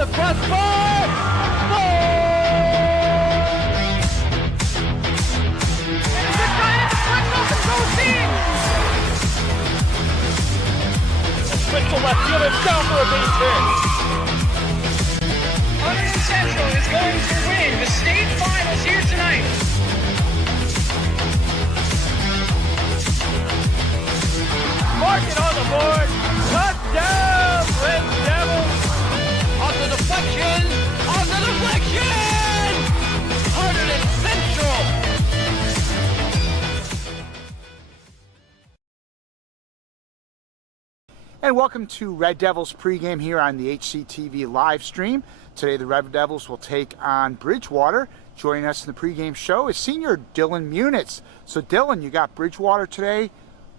the crossbar. And it's a giant flips off and goes in. Switch to left field, it's down for a base hit. Hunterdon Central is going to win the state finals here tonight. Mark it on the board. Touchdown, Red Devils. On the deflection. On the deflection. Hunterdon Central. And welcome to Red Devils pregame here on the HCTV live stream. Today the Red Devils will take on Bridgewater. Joining us in the pregame show is senior Dylan Munitz. So Dylan, you got Bridgewater today.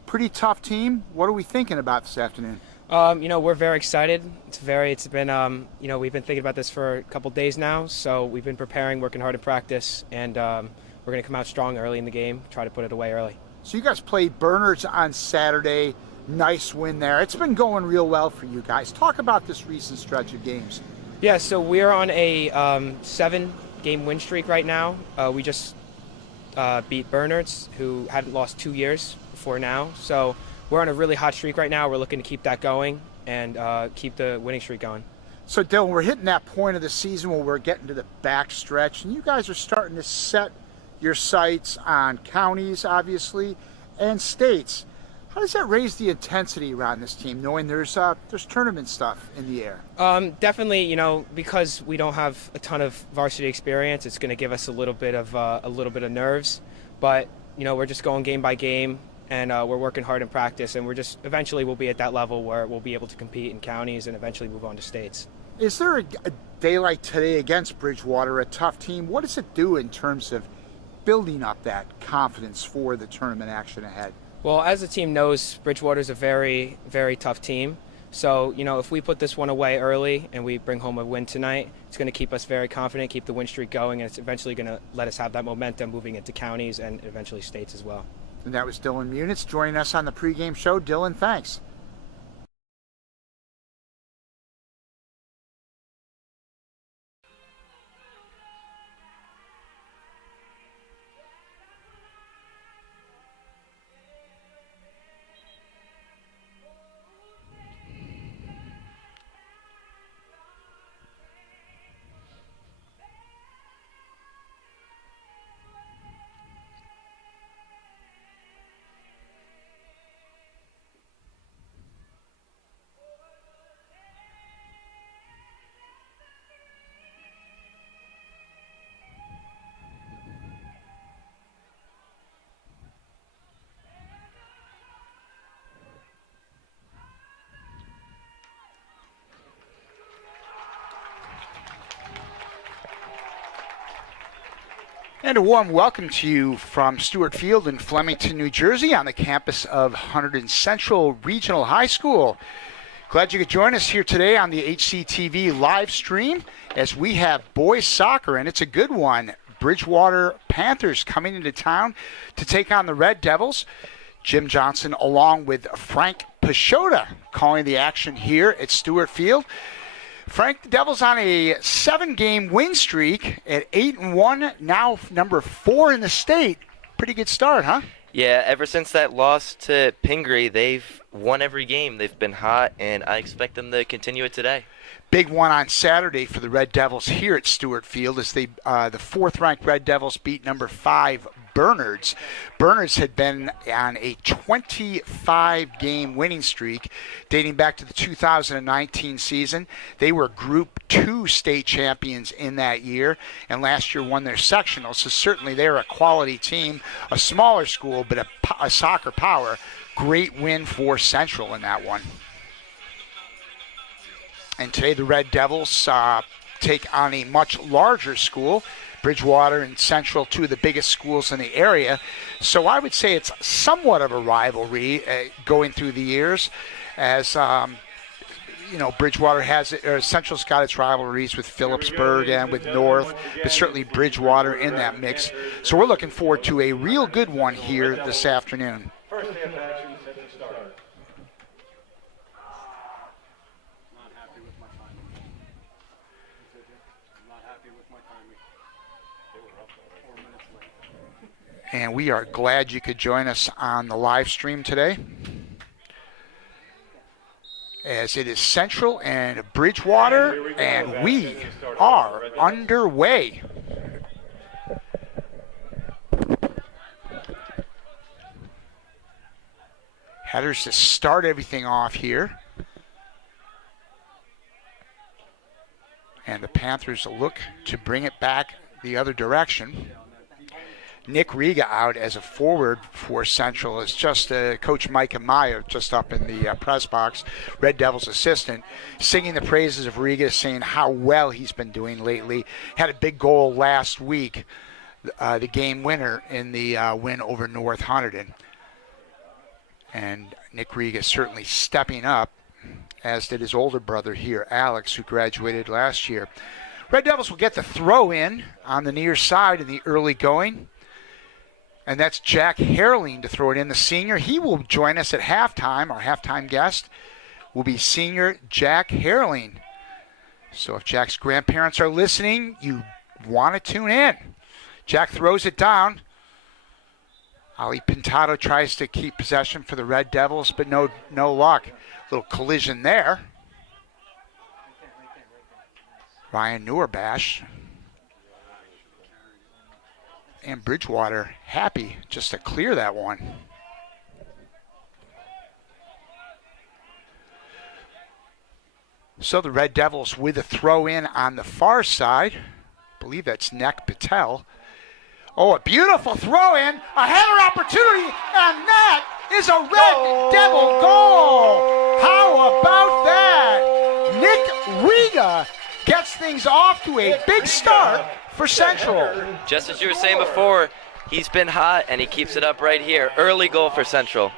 Pretty tough team. What are we thinking about this afternoon? We're very excited. It's been, we've been thinking about this for a couple days now. So we've been preparing, working hard in practice, and we're going to come out strong early in the game, try to put it away early. So you guys played Bernards on Saturday. Nice win there. It's been going real well for you guys. Talk about this recent stretch of games. Yeah, so we're on a 7-game win streak right now. We just beat Bernards, who hadn't lost 2 years before now. So we're on a really hot streak right now. We're looking to keep that going and keep the winning streak going. So Dylan, we're hitting that point of the season where we're getting to the back stretch, and you guys are starting to set your sights on counties, obviously, and states. How does that raise the intensity around this team, knowing there's tournament stuff in the air? Definitely, because we don't have a ton of varsity experience, it's going to give us a little bit of nerves. But we're just going game by game, and we're working hard in practice, and eventually we'll be at that level where we'll be able to compete in counties and eventually move on to states. Is there a day like today against Bridgewater, a tough team? What does it do in terms of building up that confidence for the tournament action ahead? Well, as the team knows, Bridgewater's a very, very tough team. So, if we put this one away early and we bring home a win tonight, it's going to keep us very confident, keep the win streak going, and it's eventually going to let us have that momentum moving into counties and eventually states as well. And that was Dylan Munitz joining us on the pregame show. Dylan, thanks. And a warm welcome to you from Stewart Field in Flemington, New Jersey, on the campus of Hunterdon Central Regional High School. Glad you could join us here today on the HCTV live stream as we have boys soccer, and it's a good one. Bridgewater Panthers coming into town to take on the Red Devils. Jim Johnson along with Frank Pashota calling the action here at Stewart Field. Frank, the Devils on a 7-game win streak at 8-1, now number 4 in the state. Pretty good start, huh? Yeah, ever since that loss to Pingree, they've won every game. They've been hot, and I expect them to continue it today. Big one on Saturday for the Red Devils here at Stewart Field as the 4th-ranked Red Devils beat number 5 Bernards. Bernards had been on a 25-game winning streak dating back to the 2019 season. They were Group 2 state champions in that year, and last year won their sectional. So certainly they're a quality team, a smaller school, but a soccer power. Great win for Central in that one. And today the Red Devils take on a much larger school, Bridgewater and Central, 2 of the biggest schools in the area. So I would say it's somewhat of a rivalry going through the years, as Bridgewater has it, or Central's got its rivalries with Phillipsburg and with North, but certainly Bridgewater in that mix. So we're looking forward to a real good one here this afternoon. First half action set to start. And we are glad you could join us on the live stream today, as it is Central and Bridgewater, and we are underway. Headers to start everything off here. And the Panthers look to bring it back the other direction. Nick Riga out as a forward for Central. It's just Coach Mike Amaya just up in the press box, Red Devils assistant, singing the praises of Riga, saying how well he's been doing lately. Had a big goal last week, the game winner in the win over North Hunterdon. And Nick Riga certainly stepping up, as did his older brother here, Alex, who graduated last year. Red Devils will get the throw in on the near side in the early going. And that's Jack Herling to throw it in, the senior. He will join us at halftime. Our halftime guest will be senior Jack Herling. So if Jack's grandparents are listening, you want to tune in. Jack throws it down. Ali Pintado tries to keep possession for the Red Devils, but no luck. Little collision there. Ryan Newerbash and Bridgewater happy just to clear that one. So the Red Devils with a throw in on the far side. I believe that's Nek Patel. Oh, a beautiful throw in, a header opportunity, and that is a Red Devil goal. How about that? Nick Riga gets things off to a big start for Central. Just as you were saying before, he's been hot and he keeps it up right here. Early goal for Central.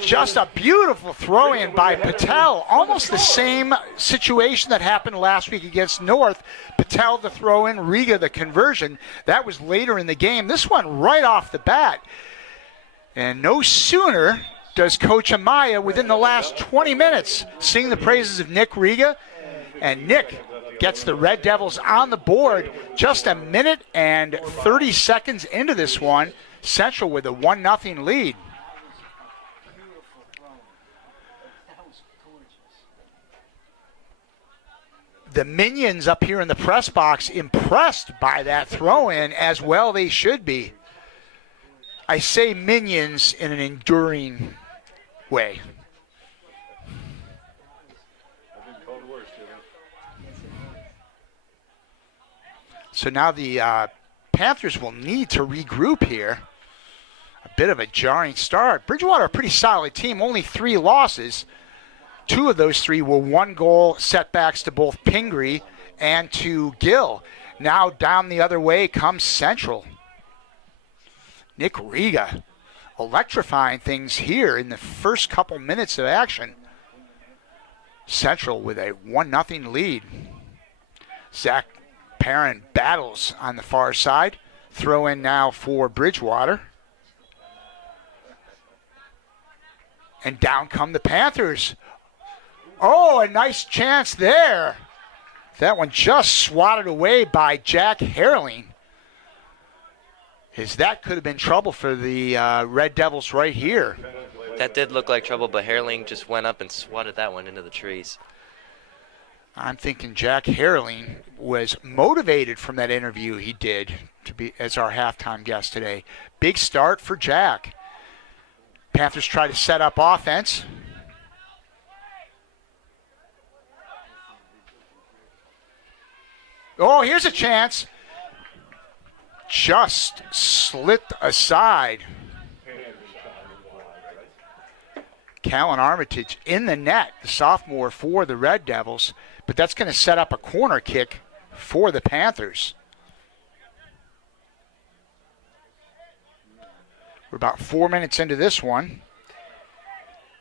Just a beautiful throw in by Patel. Almost the same situation that happened last week against North. Patel the throw in, Riga the conversion. That was later in the game. This one right off the bat. And no sooner does Coach Amaya, within the last 20 minutes, sing the praises of Nick Riga. And Nick gets the Red Devils on the board just a minute and 30 seconds into this one. Central with a 1-0 lead. The Minions up here in the press box impressed by that throw-in, as well they should be. I say Minions in an enduring way. So now the Panthers will need to regroup here. A bit of a jarring start. Bridgewater, a pretty solid team, only 3 losses. 2 of those 3 were 1-goal setbacks to both Pingree and to Gill. Now down the other way comes Central. Nick Riga electrifying things here in the first couple minutes of action. Central with a 1-0 lead. Zach Perrin battles on the far side. Throw in now for Bridgewater. And down come the Panthers. Oh, a nice chance there. That one just swatted away by Jack Herling. That could have been trouble for the Red Devils right here. That did look like trouble, but Herling just went up and swatted that one into the trees. I'm thinking Jack Herling was motivated from that interview he did to be as our halftime guest today. Big start for Jack. Panthers try to set up offense. Oh, here's a chance. Just slipped aside. Callan Armitage in the net, the sophomore for the Red Devils, but that's going to set up a corner kick for the Panthers. We're about 4 minutes into this one.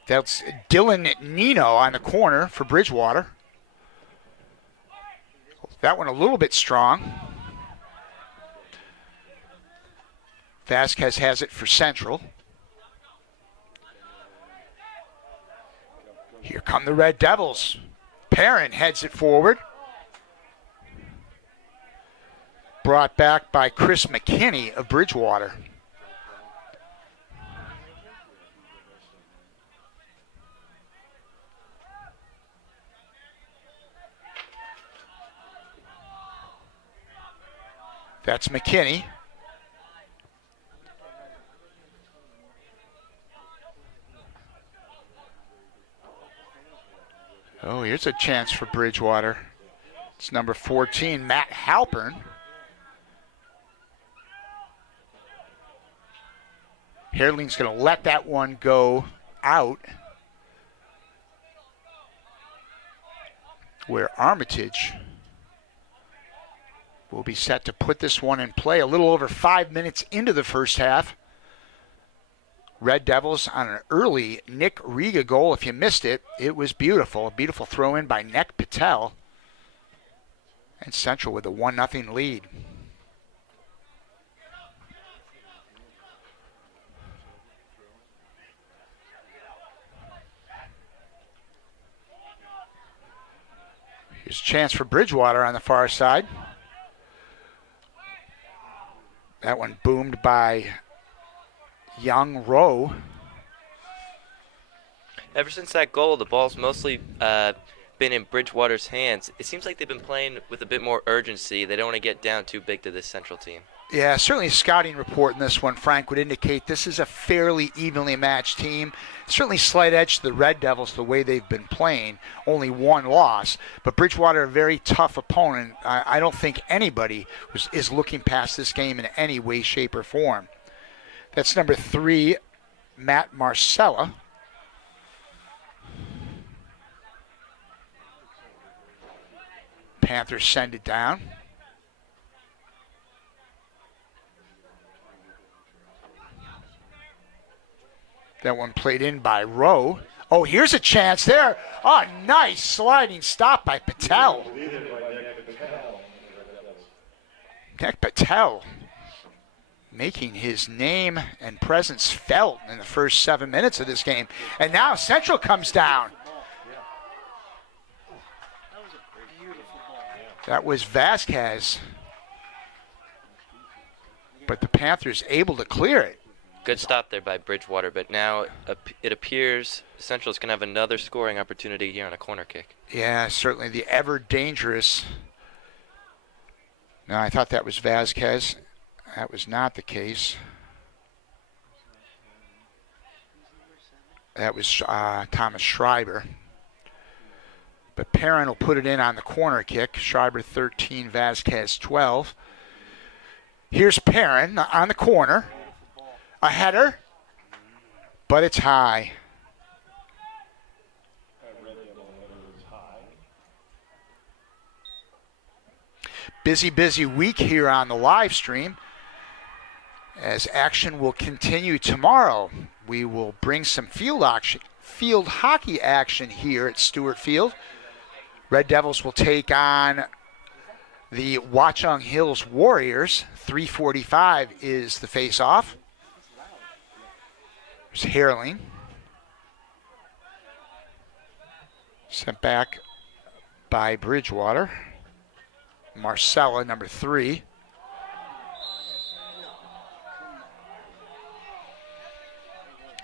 That's Dylan Nino on the corner for Bridgewater. That one a little bit strong. Vasquez has it for Central. Here come the Red Devils. Perrin heads it forward. brought back by Chris McKinney of Bridgewater. That's McKinney. Oh, here's a chance for Bridgewater. It's number 14, Matt Halpern. Herling's going to let that one go out. Where Armitage will be set to put this one in play a little over 5 minutes into the first half. Red Devils on an early Nick Riga goal. If you missed it, it was beautiful. A beautiful throw in by Nek Patel. And Central with a 1-0 lead. Here's a chance for Bridgewater on the far side. That one boomed by Young Rowe. Ever since that goal, the ball's mostly been in Bridgewater's hands. It seems like they've been playing with a bit more urgency. They don't want to get down too big to this Central team. Yeah, certainly a scouting report in this one, Frank, would indicate this is a fairly evenly matched team. Certainly slight edge to the Red Devils the way they've been playing. Only one loss. But Bridgewater, a very tough opponent. I don't think anybody is looking past this game in any way, shape, or form. That's number 3, Matt Marcella. Panthers send it down. That one played in by Rowe. Oh, here's a chance there. Oh, nice sliding stop by Patel. Nek Patel making his name and presence felt in the first 7 minutes of this game. And now Central comes down. That was Vasquez. But the Panthers able to clear it. Good stop there by Bridgewater, but now it appears Central's going to have another scoring opportunity here on a corner kick. Yeah, certainly the ever dangerous. No, I thought that was Vasquez. That was not the case. That was Thomas Schreiber. But Perrin will put it in on the corner kick. Schreiber 13, Vasquez 12. Here's Perrin on the corner. A header, but it's high. Busy week here on the live stream. As action will continue tomorrow, we will bring some field hockey action here at Stewart Field. Red Devils will take on the Watchung Hills Warriors. 3:45 is the face-off. There's Herling. Sent back by Bridgewater. Marcella, number 3.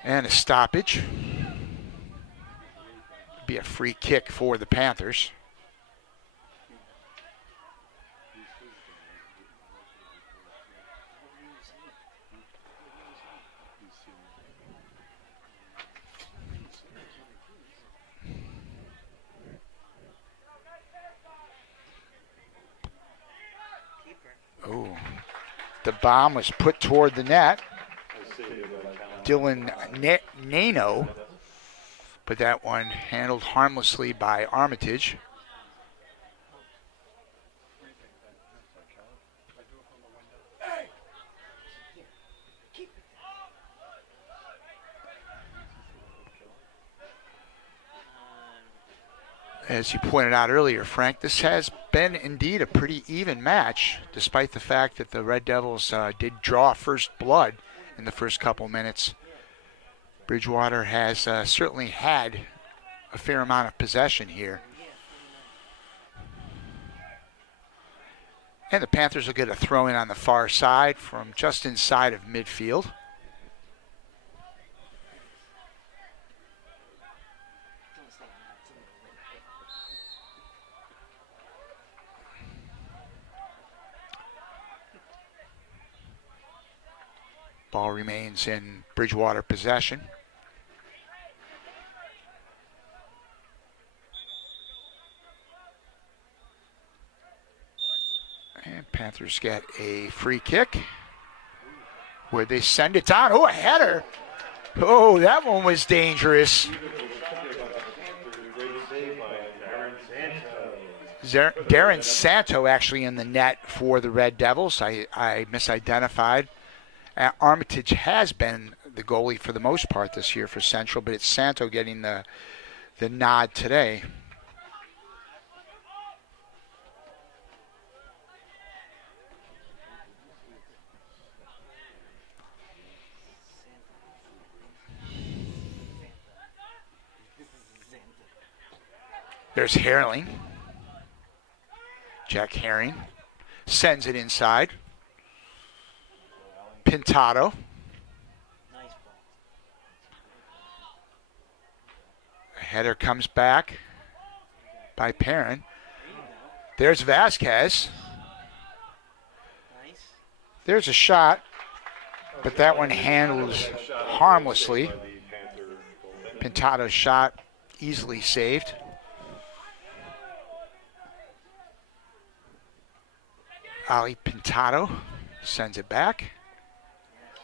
And a stoppage. Be a free kick for the Panthers. Oh, the bomb was put toward the net. Dylan Nano, but that one handled harmlessly by Armitage. As you pointed out earlier, Frank, this has been indeed a pretty even match, despite the fact that the Red Devils did draw first blood in the first couple minutes. Bridgewater has certainly had a fair amount of possession here. And the Panthers will get a throw in on the far side from just inside of midfield. Ball remains in Bridgewater possession. And Panthers get a free kick where they send it down. Oh, a header. Oh, that one was dangerous. Darren Santo actually in the net for the Red Devils. I misidentified. Armitage has been the goalie for the most part this year for Central, but it's Santo getting the nod today. There's Herring. Jack Herring sends it inside. Pintado. A header comes back by Perrin. There's Vasquez. There's a shot, but that one handles harmlessly. Pintado's shot easily saved. Ali Pintado sends it back.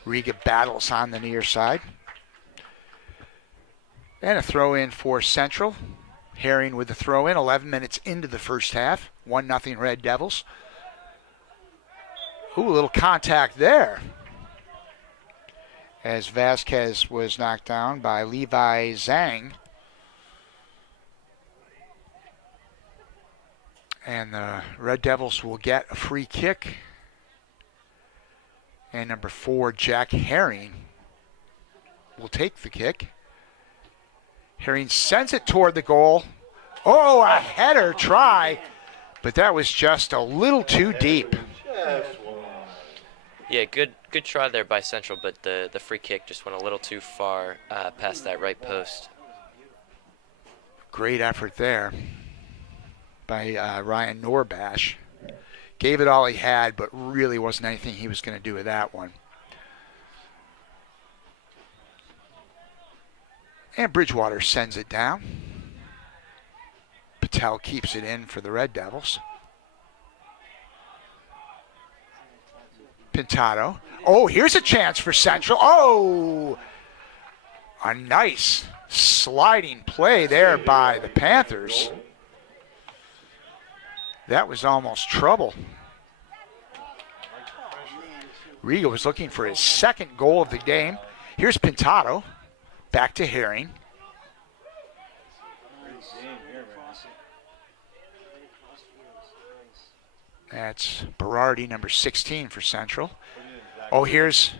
Riga battles on the near side. And a throw in for Central. Herring with the throw in, 11 minutes into the first half. 1-0 Red Devils. Ooh, a little contact there. As Vasquez was knocked down by Levi Zhang. And the Red Devils will get a free kick. And number 4, Jack Herring, will take the kick. Herring sends it toward the goal. Oh, a header try. But that was just a little too deep. Yeah, good try there by Central, but the free kick just went a little too far past that right post. Great effort there by Ryan Norbash. Gave it all he had, but really wasn't anything he was going to do with that one. And Bridgewater sends it down. Patel keeps it in for the Red Devils. Pintado. Oh, here's a chance for Central. Oh! A nice sliding play there by the Panthers. That was almost trouble. Riga was looking for his second goal of the game. Here's Pintado. Back to Herring. That's Berardi, number 16 for Central. Oh, here's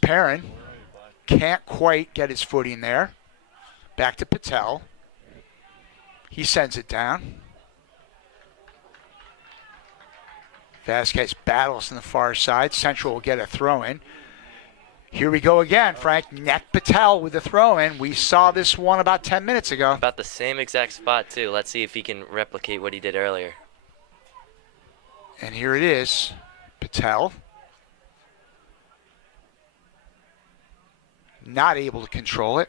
Perrin. Can't quite get his footing there. Back to Patel. He sends it down. Vasquez battles on the far side. Central will get a throw-in. Here we go again, Frank. Net Patel with the throw-in. We saw this one about 10 minutes ago. About the same exact spot, too. Let's see if he can replicate what he did earlier. And here it is. Patel. Not able to control it.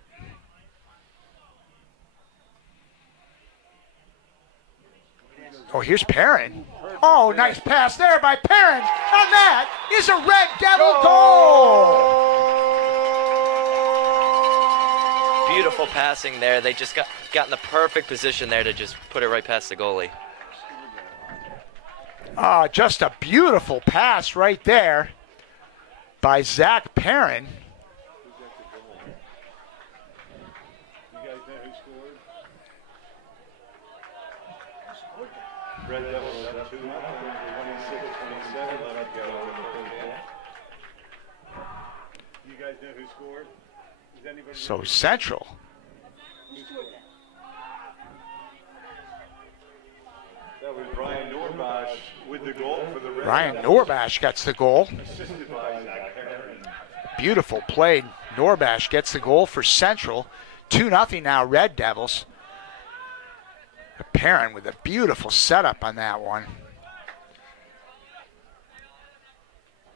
Oh, here's Perrin. Oh, nice pass there by Perrin. And that is a Red Devil goal. Beautiful passing there. They just got in the perfect position there to just put it right past the goalie. Just a beautiful pass right there by Zach Perrin. Red Devils up 2-0, 26-27, let it go. You guys know who scored? Does anybody So Central. That was Brian Norbash. with the goal for the Red Ryan Devils, Norbash gets the goal. assisted by Zach Perrin. Beautiful play. Norbash gets the goal for Central. 2-0 now, Red Devils. Perrin with a beautiful setup on that one.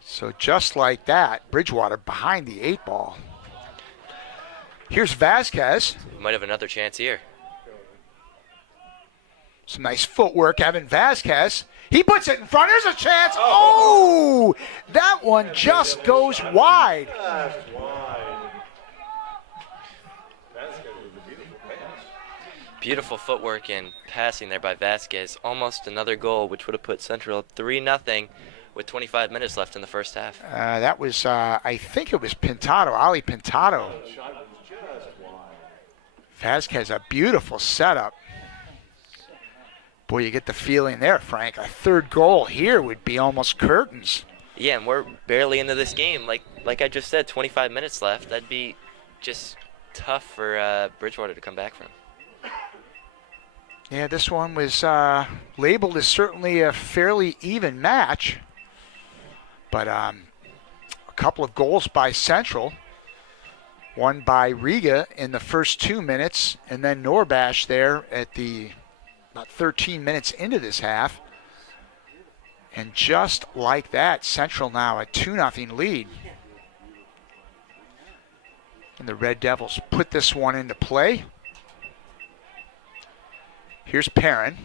So just like that, Bridgewater behind the 8 ball. Here's Vasquez. We might have another chance here. Some nice footwork, Evan Vasquez. He puts it in front. There's a chance. Oh! That one just goes wide. Just wide. Vasquez with a beautiful pass. Beautiful footwork and passing there by Vasquez. Almost another goal, which would have put Central 3-0 with 25 minutes left in the first half. That was, I think it was Pintado, Ali Pintado. The shot was just wide. Vasquez, a beautiful setup. Boy, you get the feeling there, Frank. A third goal here would be almost curtains. Yeah, and we're barely into this game. Like I just said, 25 minutes left. That'd be just tough for Bridgewater to come back from. Yeah, this one was labeled as certainly a fairly even match. But a couple of goals by Central. One by Riga in the first 2 minutes, and then Norbash there at the about 13 minutes into this half. And just like that, Central now a 2-0 lead. And the Red Devils put this one into play. Here's Perrin.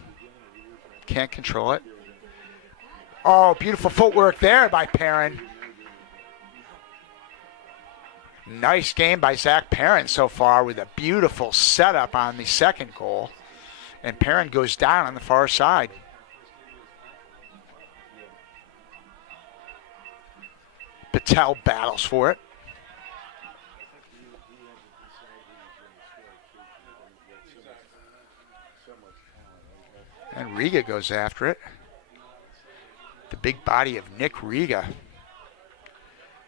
Can't control it. Oh, beautiful footwork there by Perrin. Nice game by Zach Perrin so far with a beautiful setup on the second goal. And Perrin goes down on the far side. Patel battles for it. And Riga goes after it. The big body of Nick Riga.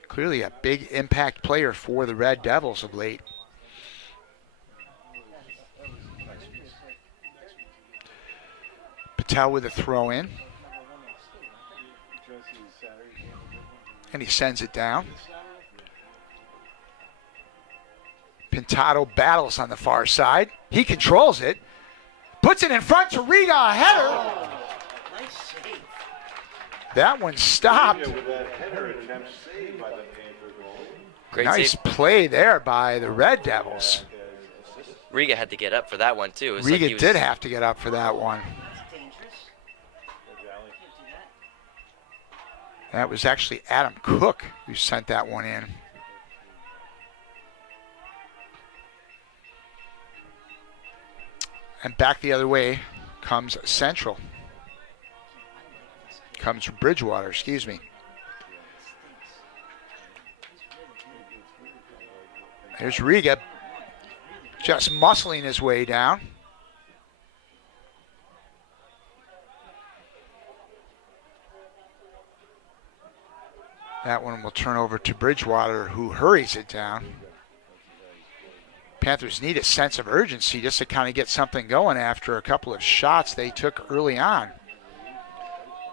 Clearly a big impact player for the Red Devils of late. Patel with a throw in. And he sends it down. Pintado battles on the far side. He controls it. Puts it in front to Riga, a header. That one stopped. With that header attempt saved by the Panther goalie. Great Nice save. play there by the Red Devils. Riga had to get up for that one, too. It was like Riga he was- did have to get up for that one. That was actually Adam Cook who sent that one in. And back the other way comes Central. Comes Bridgewater, excuse me. There's Riga just muscling his way down. That one will turn over to Bridgewater, who hurries it down. Panthers need a sense of urgency just to kind of get something going after a couple of shots they took early on.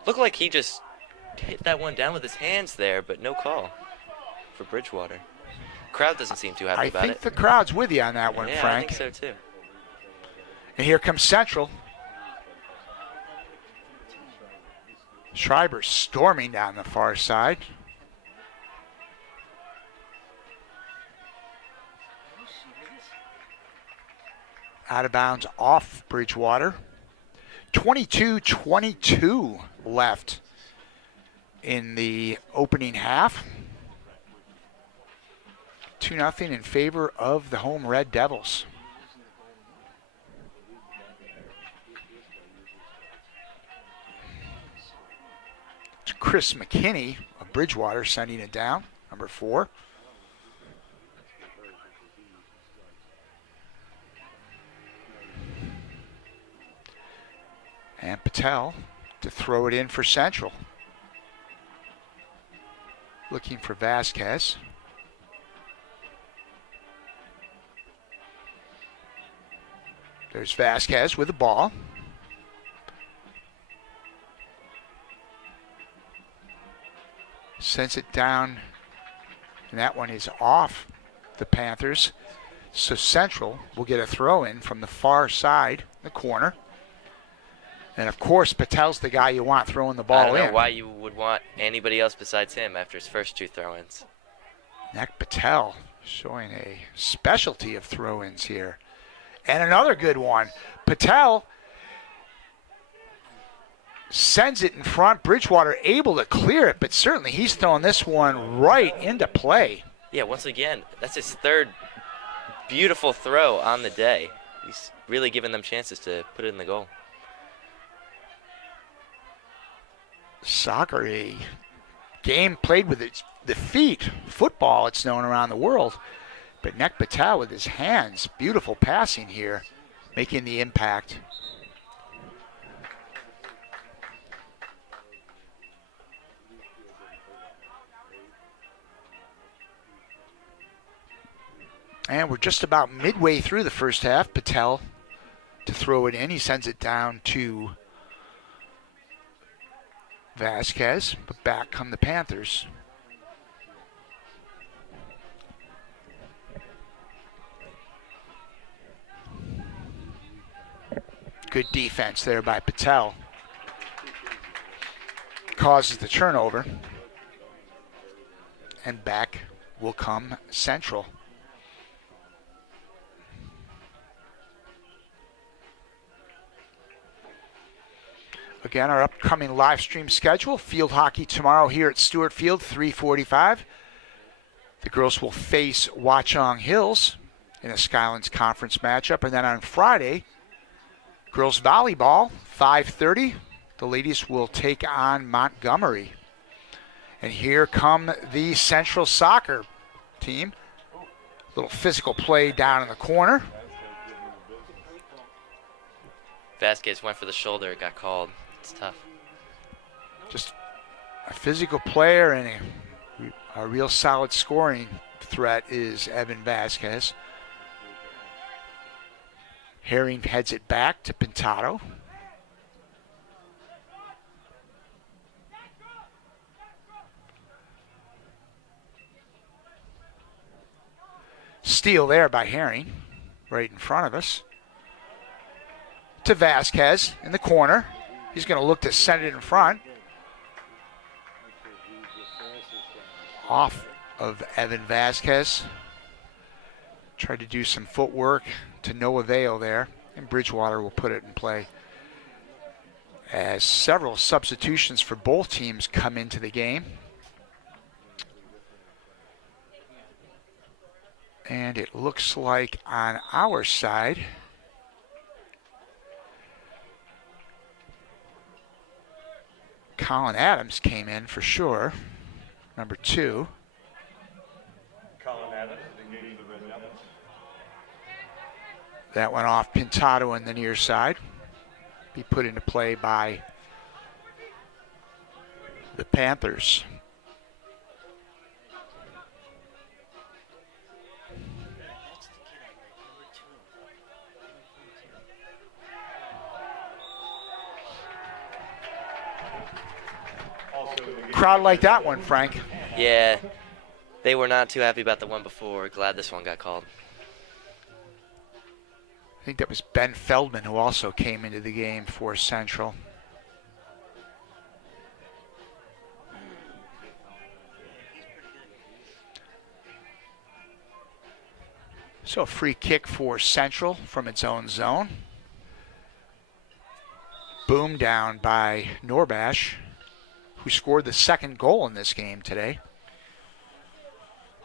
Looked like he just hit that one down with his hands there, but no call for Bridgewater. Crowd doesn't seem too happy I about think it. the crowd's with you on that one, Yeah, Frank. I think so too. And here comes Central. Schreiber storming down the far side. Out of bounds off Bridgewater. 22-22 left in the opening half. 2-0 in favor of the home Red Devils. It's Chris McKinney of Bridgewater sending it down, number 4. And Patel to throw it in for Central. Looking for Vasquez. There's Vasquez with the ball. Sends it down, and that one is off the Panthers. So Central will get a throw in from the far side, the corner. And of course, Patel's the guy you want throwing the ball in. I don't know why you would want anybody else besides him after his first 2 throw-ins. Nek Patel showing a specialty of throw-ins here. And another good one. Patel sends it in front. Bridgewater able to clear it, but certainly he's throwing this one right into play. Yeah, once again, that's his 3rd beautiful throw on the day. He's really giving them chances to put it in the goal. Soccer, a game played with the feet. Football, it's known around the world. But Nek Patel with his hands, beautiful passing here, making the impact. And we're just about midway through the first half. Patel to throw it in. He sends it down to Vasquez, but back come the Panthers. Good defense there by Patel. Causes the turnover. And back will come Central. Again, our upcoming live stream schedule. Field hockey tomorrow here at Stewart Field, 3:45. The girls will face Watchung Hills in a Skylands Conference matchup. And then on Friday, girls volleyball, 5:30. The ladies will take on Montgomery. And here come the Central Soccer team. Little physical play down in the corner. Vasquez went for the shoulder. It got called. It's tough. Just a physical player and a real solid scoring threat is Evan Vasquez. Herring heads it back to Pintado. Steal there by Herring, right in front of us. To Vasquez in the corner. He's going to look to send it in front. Off of Evan Vasquez. Tried to do some footwork to no avail there. And Bridgewater will put it in play. As several substitutions for both teams come into the game. And it looks like on our side, Colin Adams came in for sure, number 2. Colin Adams, engaging the red numbers. That went off Pintado on the near side. Be put into play by the Panthers. Crowd like that one, Frank. Yeah, they were not too happy about the one before. Glad this one got called. I think that was Ben Feldman who also came into the game for Central. So a free kick for Central from its own zone. Boom down by Norbash, who scored the second goal in this game today.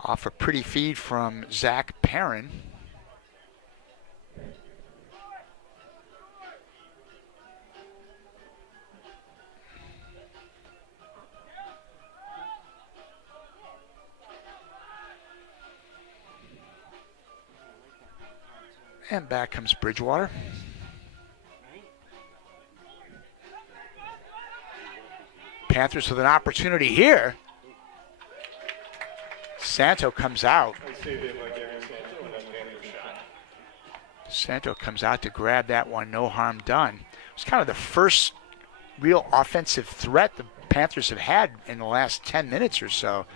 Off a pretty feed from Zach Perrin. And back comes Bridgewater. Panthers with an opportunity here. Santo comes out. Santo comes out to grab that one, no harm done. It was kind of the first real offensive threat the Panthers have had in the last 10 minutes or so.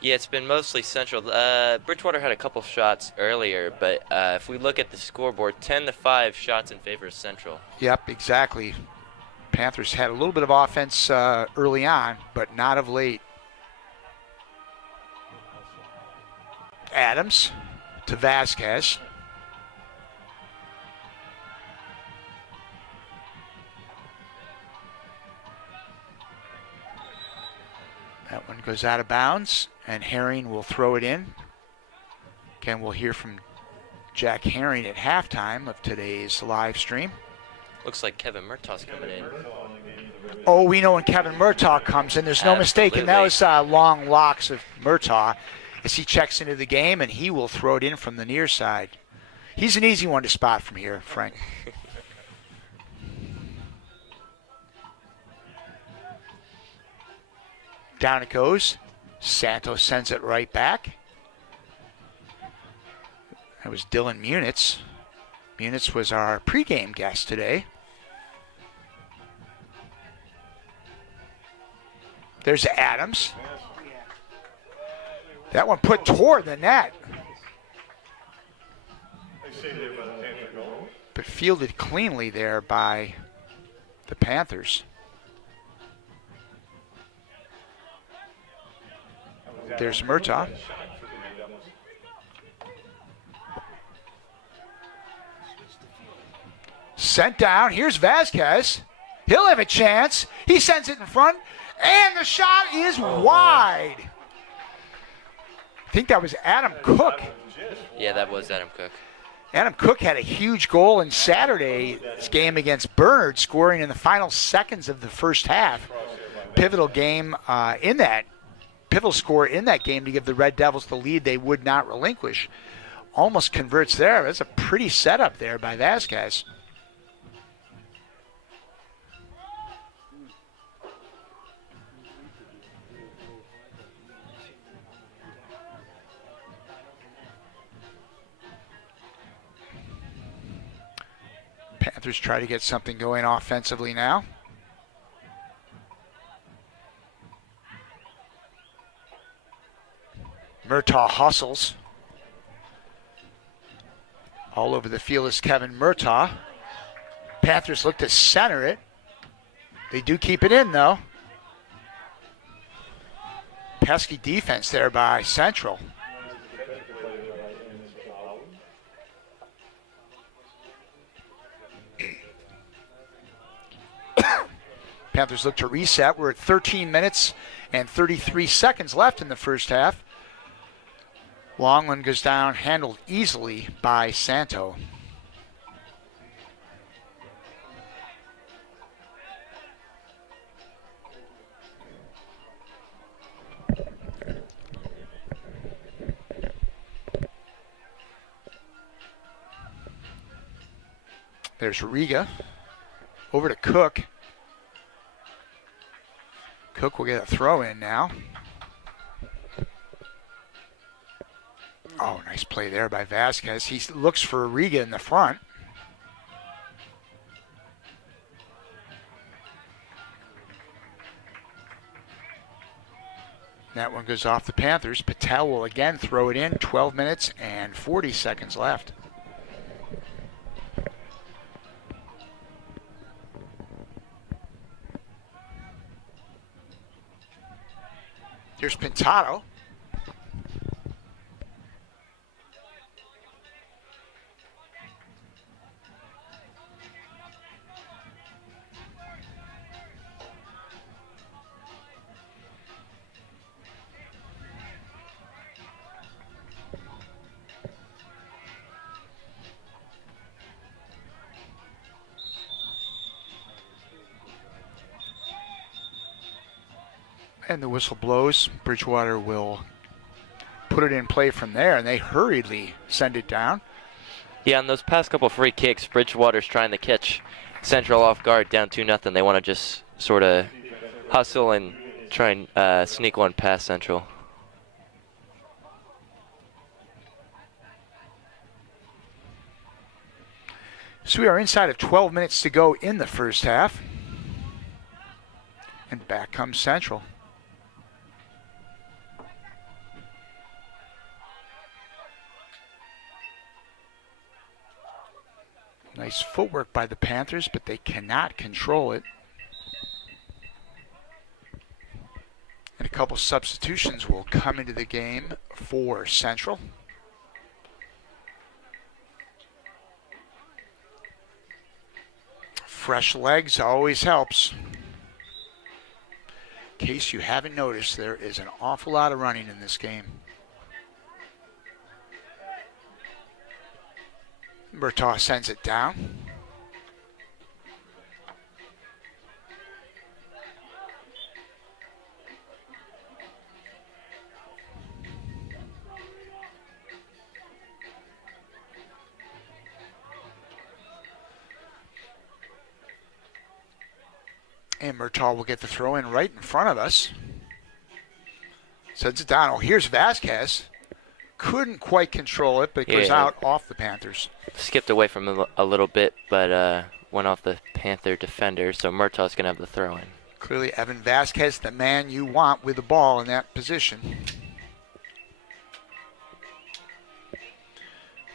Yeah, it's been mostly Central. Bridgewater had a couple shots earlier, but if we look at the scoreboard, 10-5 shots in favor of Central. Yep, exactly. Panthers had a little bit of offense early on, but not of late. Adams to Vasquez. That one goes out of bounds, and Herring will throw it in. Again, we'll hear from Jack Herring at halftime of today's live stream. Looks like Kevin Murtaugh's coming in. Oh, we know when Kevin Murtaugh comes in. There's no mistake. And that was long locks of Murtaugh as he checks into the game, and he will throw it in from the near side. He's an easy one to spot from here, Frank. Down it goes. Santos sends it right back. That was Dylan Munitz. Munitz was our pregame guest today. There's Adams. That one put toward the net. But fielded cleanly there by the Panthers. There's Murtaugh. Sent down. Here's Vasquez. He'll have a chance. He sends it in front. And the shot is wide. I think that was Adam Cook. Yeah, that was Adam Cook. Adam Cook had a huge goal in Saturday's game against Bernard, scoring in the final seconds of the first half. Pivotal game in that. Pivotal score in that game to give the Red Devils the lead they would not relinquish. Almost converts there. That's a pretty setup there by Vasquez. Panthers try to get something going offensively now. Murtaugh hustles. All over the field is Kevin Murtaugh. Panthers look to center it. They do keep it in, though. Pesky defense there by Central. Panthers look to reset. We're at 13 minutes and 33 seconds left in the first half. Long one goes down, handled easily by Santo. There's Riga. Over to Cook. Cook will get a throw in now. Oh, nice play there by Vasquez. He looks for Riga in the front. That one goes off the Panthers. Patel will again throw it in. 12 minutes and 40 seconds left. Here's Pintado. And the whistle blows. Bridgewater will put it in play from there, and they hurriedly send it down. Yeah, on those past couple free kicks, Bridgewater's trying to catch Central off guard down 2-0. They want to just sort of hustle and try and sneak one past Central. So we are inside of 12 minutes to go in the first half. And back comes Central. Nice footwork by the Panthers, but they cannot control it. And a couple substitutions will come into the game for Central. Fresh legs always helps. In case you haven't noticed, there is an awful lot of running in this game. Murtaugh sends it down. And Murtaugh will get the throw in right in front of us. Sends it down. Oh, here's Vasquez. Couldn't quite control it, but it goes out off the Panthers. Skipped away from him a little bit, but went off the Panther defender, so Murtaugh's going to have the throw in. Clearly, Evan Vasquez, the man you want with the ball in that position.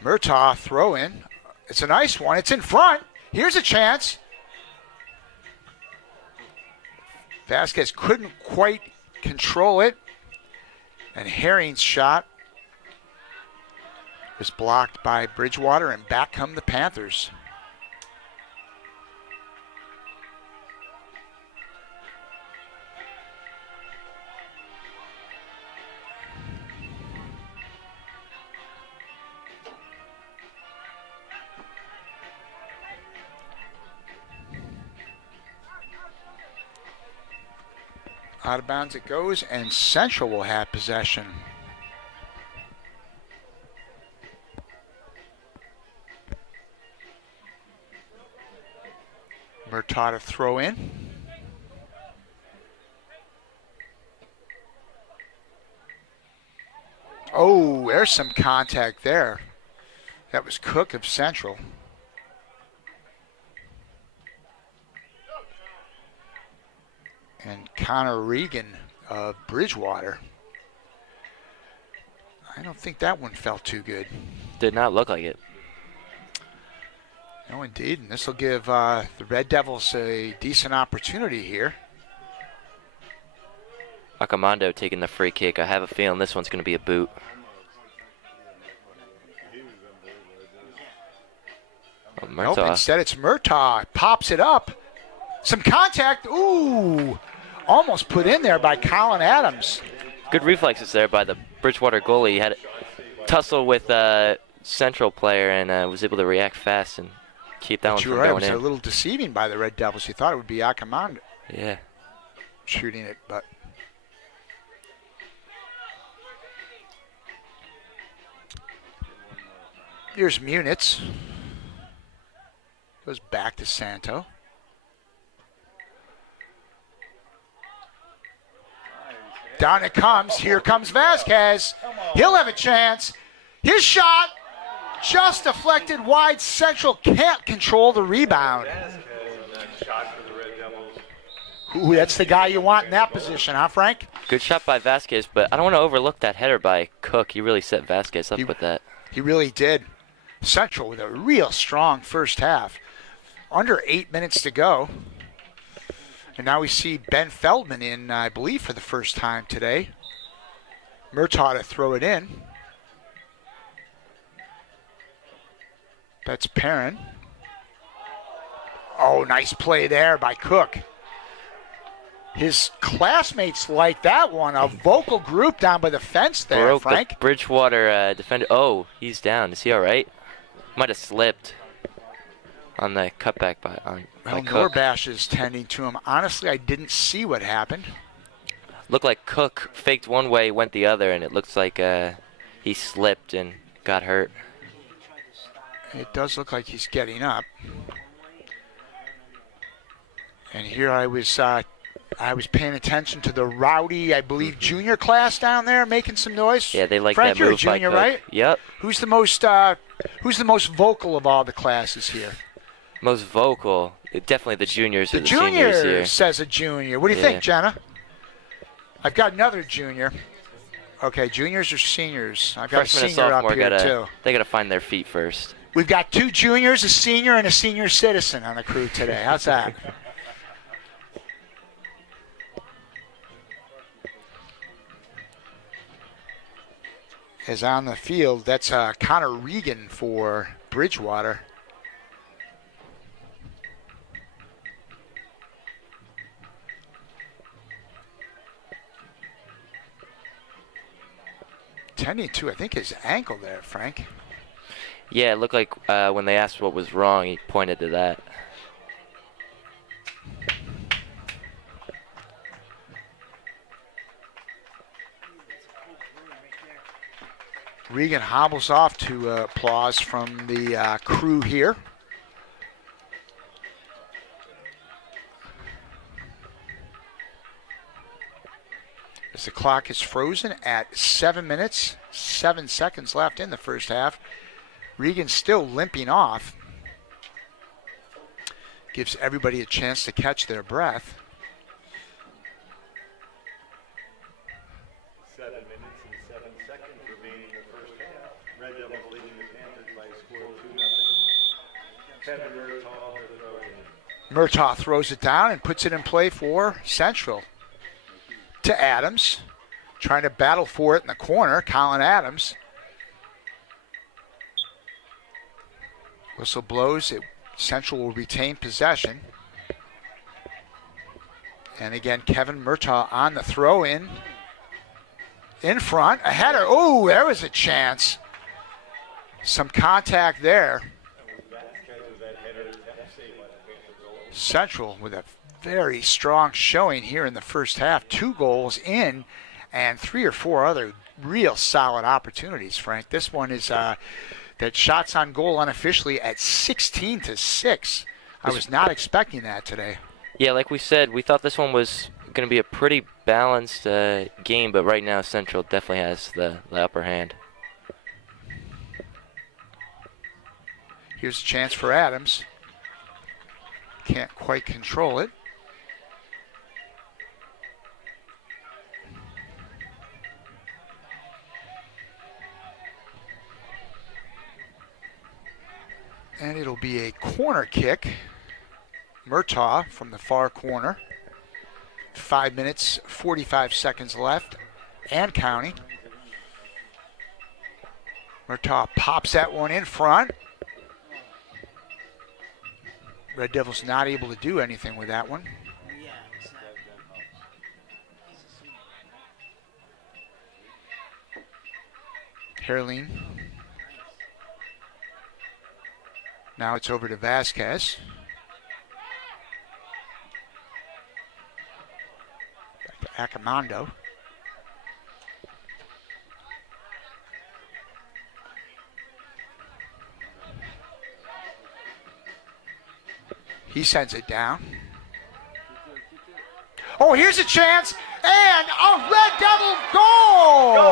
Murtaugh throw in. It's a nice one. It's in front. Here's a chance. Vasquez couldn't quite control it. And Herring's shot was blocked by Bridgewater, and back come the Panthers. Out of bounds it goes, and Central will have possession. Murtaugh to throw in. Oh, there's some contact there. That was Cook of Central. And Connor Regan of Bridgewater. I don't think that one felt too good. Did not look like it. No, indeed. And this will give the Red Devils a decent opportunity here. Accomando taking the free kick. I have a feeling this one's going to be a boot. Oh, Nope, instead it's Murtaugh. Pops it up. Some contact. Ooh. Almost put in there by Colin Adams. Good reflexes there by the Bridgewater goalie. He had a tussle with a Central player and was able to react fast and keep that one from going in. It was a little deceiving by the Red Devils. You thought it would be Accomando shooting it, but here's Munitz. Goes back to Santo. Down it comes. Here comes Vasquez. He'll have a chance. His shot just deflected wide. Central can't control the rebound. Ooh, that's the guy you want in that position, huh, Frank? Good shot by Vasquez, but I don't want to overlook that header by Cook. He really set Vasquez up with that. He really did. Central with a real strong first half. Under 8 minutes to go. And now we see Ben Feldman in, I believe, for the first time today. Murtaugh to throw it in. That's Perrin. Oh, nice play there by Cook. His classmates like that one. A vocal group down by the fence there, Broke Frank. the Bridgewater defender. Oh, he's down. Is he all right? Might have slipped on the cutback by Cook. Norbash is tending to him. Honestly, I didn't see what happened. Looked like Cook faked one way, went the other, and it looks like he slipped and got hurt. It does look like he's getting up. And here I was paying attention to the rowdy, I believe, junior class down there making some noise. Yeah, they like Frank, that move you're a junior, by Cook. right? Yep. Who's the most vocal of all the classes here? Most vocal, definitely the juniors The or the seniors junior here. says a junior. What do you Yeah. think, Jenna? I've got another junior. Okay, juniors or seniors? I've got Freshman a and senior up sophomore here, too. they gotta find their feet first. We've got 2 juniors, a senior, and a senior citizen on the crew today. How's that? As on the field, that's Connor Regan for Bridgewater. Tending to, I think, his ankle there, Frank. Yeah, it looked like when they asked what was wrong, he pointed to that. Regan hobbles off to applause from the crew here. As the clock is frozen at 7 minutes, 7 seconds left in the first half. Regan still limping off. Gives everybody a chance to catch their breath. 7 minutes and 7 seconds remaining in the first half. Red Devils leading the Panthers by a score of 2-0. Kevin Murtaugh to throw in. Murtaugh throws it down and puts it in play for Central. To Adams. Trying to battle for it in the corner. Colin Adams. Whistle blows. Central will retain possession. And again, Kevin Murtaugh on the throw-in. In front. A header. Oh, there was a chance. Some contact there. Central with a very strong showing here in the first half. 2 goals in and 3 or 4 other real solid opportunities, Frank. This one is that shots on goal unofficially at 16-6. I was not expecting that today. Yeah, like we said, we thought this one was going to be a pretty balanced game, but right now Central definitely has the upper hand. Here's a chance for Adams. Can't quite control it. And it'll be a corner kick. Murtaugh from the far corner. 5 minutes, 45 seconds left and counting. Murtaugh pops that one in front. Red Devils not able to do anything with that one. Herline. Now it's over to Vasquez. Back to Acamando. He sends it down. Oh, here's a chance, and a Red Devil goal!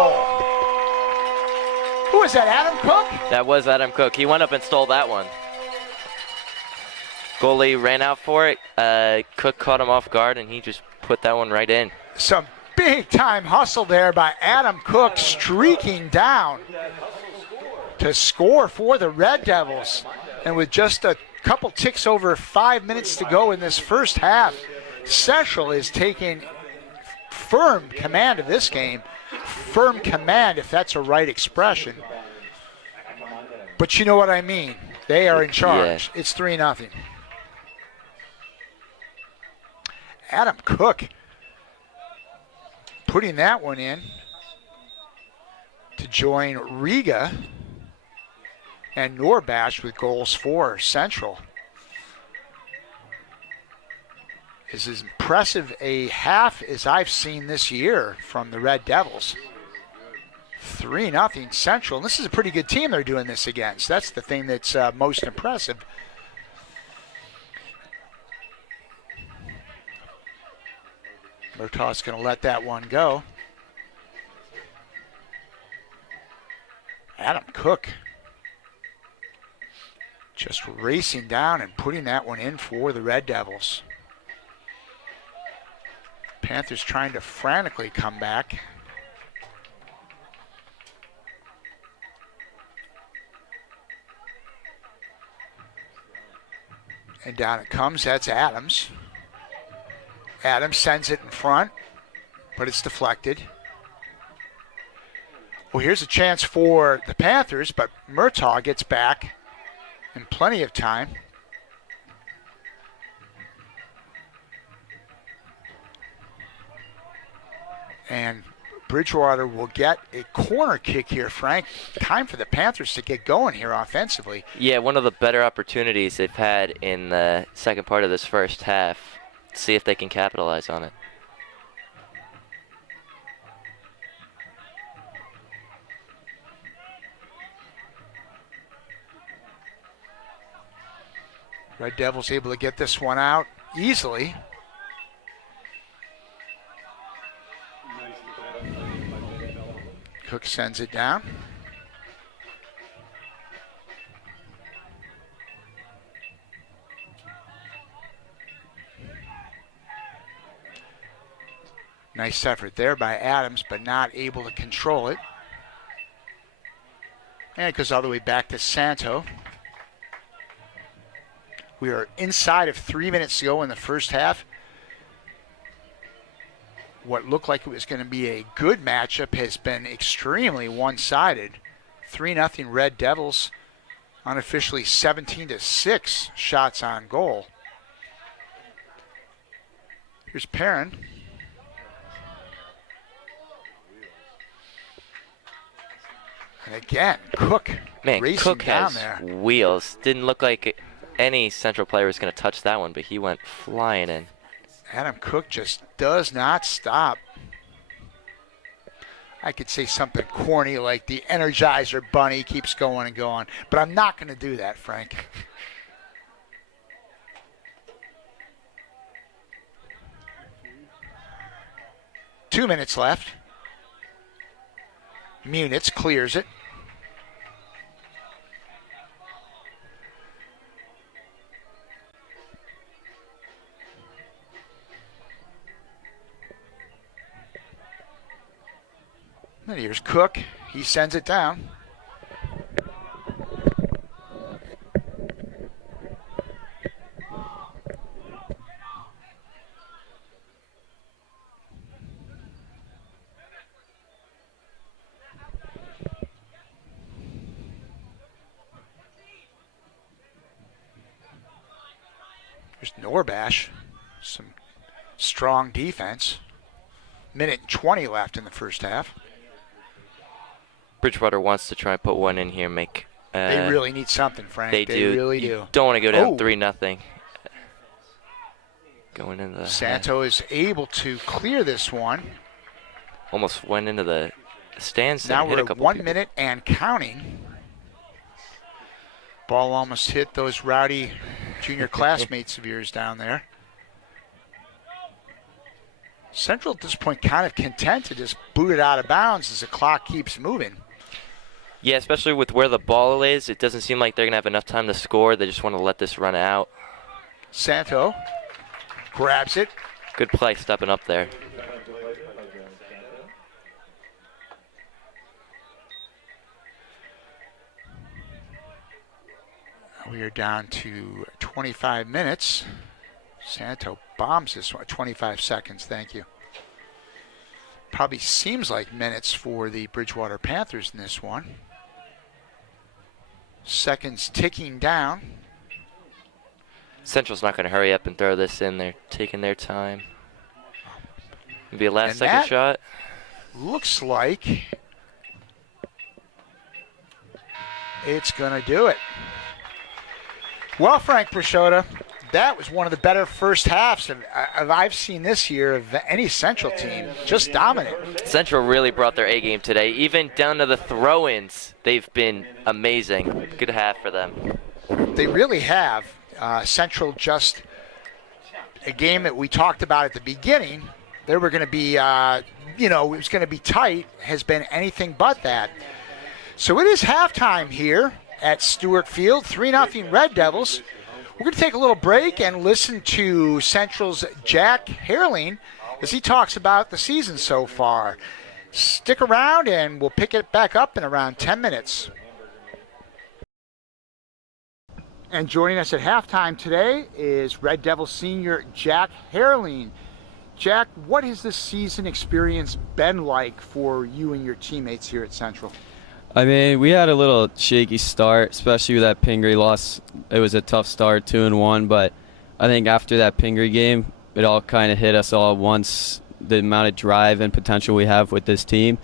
Who is that, Adam Cook? That was Adam Cook. He went up and stole that one. Goalie ran out for it. Cook caught him off guard, and he just put that one right in. Some big-time hustle there by Adam Cook, streaking down to score for the Red Devils. And with just a couple ticks over 5 minutes to go in this first half, Central is taking firm command of this game. Firm command, if that's a right expression. But you know what I mean. They are in charge. Yeah. It's 3-0. Adam Cook putting that one in to join Riga and Norbash with goals for Central. Is as impressive a half as I've seen this year from the Red Devils. 3-0 Central. And this is a pretty good team they're doing this against. That's the thing that's most impressive. Murtaugh's going to let that one go. Adam Cook Just racing down and putting that one in for the Red Devils. Panthers trying to frantically come back. And down it comes. That's Adams. Adams sends it in front, but it's deflected. Well, here's a chance for the Panthers, but Murtaugh gets back in plenty of time. And Bridgewater will get a corner kick here, Frank. Time for the Panthers to get going here offensively. Yeah, one of the better opportunities they've had in the second part of this first half. See if they can capitalize on it. Red Devils able to get this one out easily. Cook sends it down. Nice effort there by Adams, but not able to control it. And it goes all the way back to Santo. We are inside of 3 minutes to go in the first half. What looked like it was going to be a good matchup has been extremely one-sided. 3-0 Red Devils, unofficially 17-6 shots on goal. Here's Perrin. And again, Cook racing Cook down has there. wheels. Didn't look like any Central player was going to touch that one, but he went flying in. Adam Cook just does not stop. I could say something corny like the Energizer Bunny keeps going and going, but I'm not going to do that, Frank. Two minutes left. Munitz clears it. And here's Cook. He sends it down. There's Norbash. Some strong defense. Minute and 20 left in the first half. Bridgewater wants to try and put one in here, make. They really need something, Frank. They do. Really you do. Don't want to go down 3-0. Going into the. Santo is able to clear this one. Almost went into the stands. Now hit we're a couple at 1 people. minute and counting. Ball almost hit those rowdy junior classmates of yours down there. Central at this point kind of content to just boot it out of bounds as the clock keeps moving. Yeah, especially with where the ball is, it doesn't seem like they're going to have enough time to score. They just want to let this run out. Santo grabs it. Good play stepping up there. We are down to 25 minutes. Santo bombs this one. 25 seconds, thank you. Probably seems like minutes for the Bridgewater Panthers in this one. Seconds ticking down. Central's not going to hurry up and throw this in. They're taking their time. Maybe a last And second that shot. Looks like it's going to do it. Well, Frank Prosciutto, that was one of the better first halves I've seen this year of any Central team. Just dominant. Central really brought their A game today. Even down to the throw-ins, they've been amazing. Good half for them. They really have. Central just a game that we talked about at the beginning. They were going to be, it was going to be tight, has been anything but that. So it is halftime here at Stewart Field, 3-0 Red Devils. We're going to take a little break and listen to Central's Jack Herling as he talks about the season so far. Stick around and we'll pick it back up in around 10 minutes. And joining us at halftime today is Red Devil senior Jack Herling. Jack, what has this season experience been like for you and your teammates here at Central? I mean, we had a little shaky start, especially with that Pingree loss. It was a tough start, 2-1, but I think after that Pingree game, it all kind of hit us all at once, the amount of drive and potential we have with this team.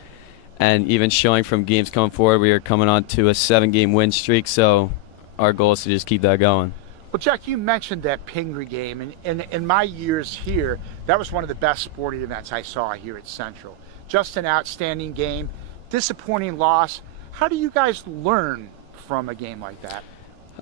And even showing from games coming forward, we are coming on to a 7-game win streak, so our goal is to just keep that going. Well, Jack, you mentioned that Pingree game, and in my years here, that was one of the best sporting events I saw here at Central. Just an outstanding game, disappointing loss. How do you guys learn from a game like that?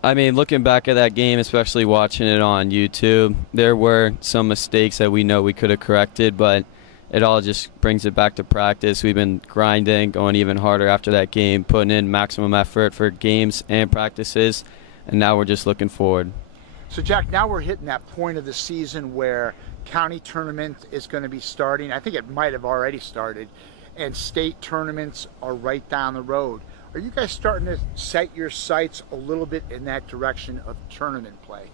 I mean, looking back at that game, especially watching it on YouTube, there were some mistakes that we know we could have corrected, but it all just brings it back to practice. We've been grinding, going even harder after that game, putting in maximum effort for games and practices, and now we're just looking forward. So, Jack, now we're hitting that point of the season where county tournament is going to be starting. I think it might have already started, and state tournaments are right down the road. Are you guys starting to set your sights a little bit in that direction of tournament play?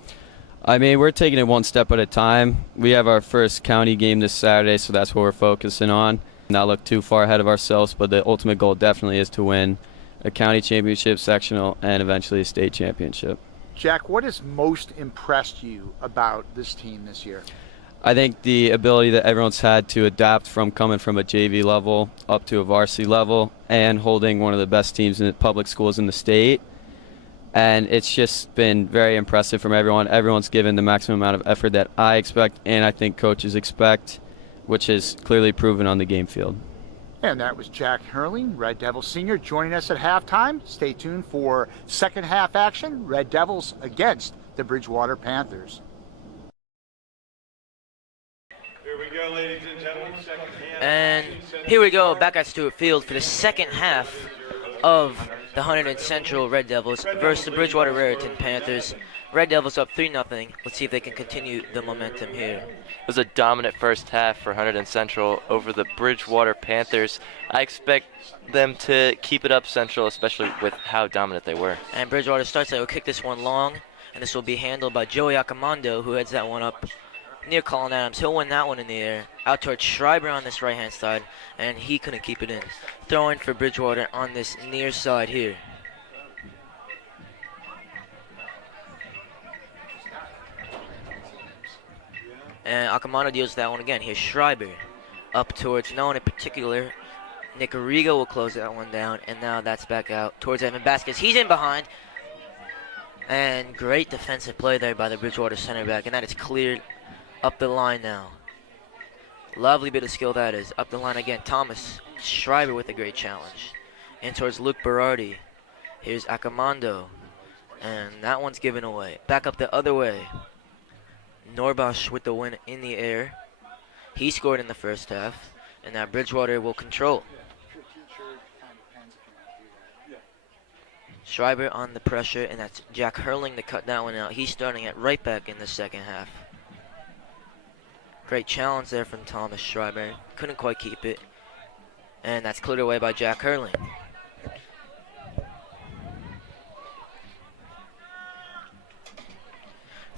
I mean, we're taking it one step at a time. We have our first county game this Saturday, so that's what we're focusing on. Not look too far ahead of ourselves, but the ultimate goal definitely is to win a county championship, sectional, and eventually a state championship. Jack, what has most impressed you about this team this year? I think the ability that everyone's had to adapt from coming from a JV level up to a varsity level and holding one of the best teams in the public schools in the state. And it's just been very impressive from everyone. Everyone's given the maximum amount of effort that I expect and I think coaches expect, which is clearly proven on the game field. And that was Jack Herling, Red Devils senior, joining us at halftime. Stay tuned for second half action, Red Devils against the Bridgewater Panthers. Here we go, ladies and gentlemen, second half. And here we go, back at Stewart Field for the second half of the Hunterdon Central Red Devils versus the Bridgewater Raritan Panthers. Red Devils up 3-0. Let's see if they can continue the momentum here. It was a dominant first half for Hunterdon Central over the Bridgewater Panthers. I expect them to keep it up, Central, especially with how dominant they were. And Bridgewater starts, they will kick this one long, and this will be handled by Joey Accomando, who heads that one up near Colin Adams. He'll win that one in the air. Out towards Schreiber on this right-hand side, and he couldn't keep it in. Throwing for Bridgewater on this near side here. And Accomando deals that one again. Here's Schreiber up towards no one in particular. Nick Arrigo will close that one down, and now that's back out towards Evan Vasquez. He's in behind. And great defensive play there by the Bridgewater center back, and that is cleared up the line now. Lovely bit of skill that is. Up the line again. Thomas Schreiber with a great challenge. In towards Luke Berardi. Here's Accomando. And that one's given away. Back up the other way. Norbosch with the win in the air. He scored in the first half. And now Bridgewater will control. Schreiber on the pressure, and that's Jack Herling to cut that one out. He's starting at right back in the second half. Great challenge there from Thomas Schreiber. Couldn't quite keep it. And that's cleared away by Jack Herling.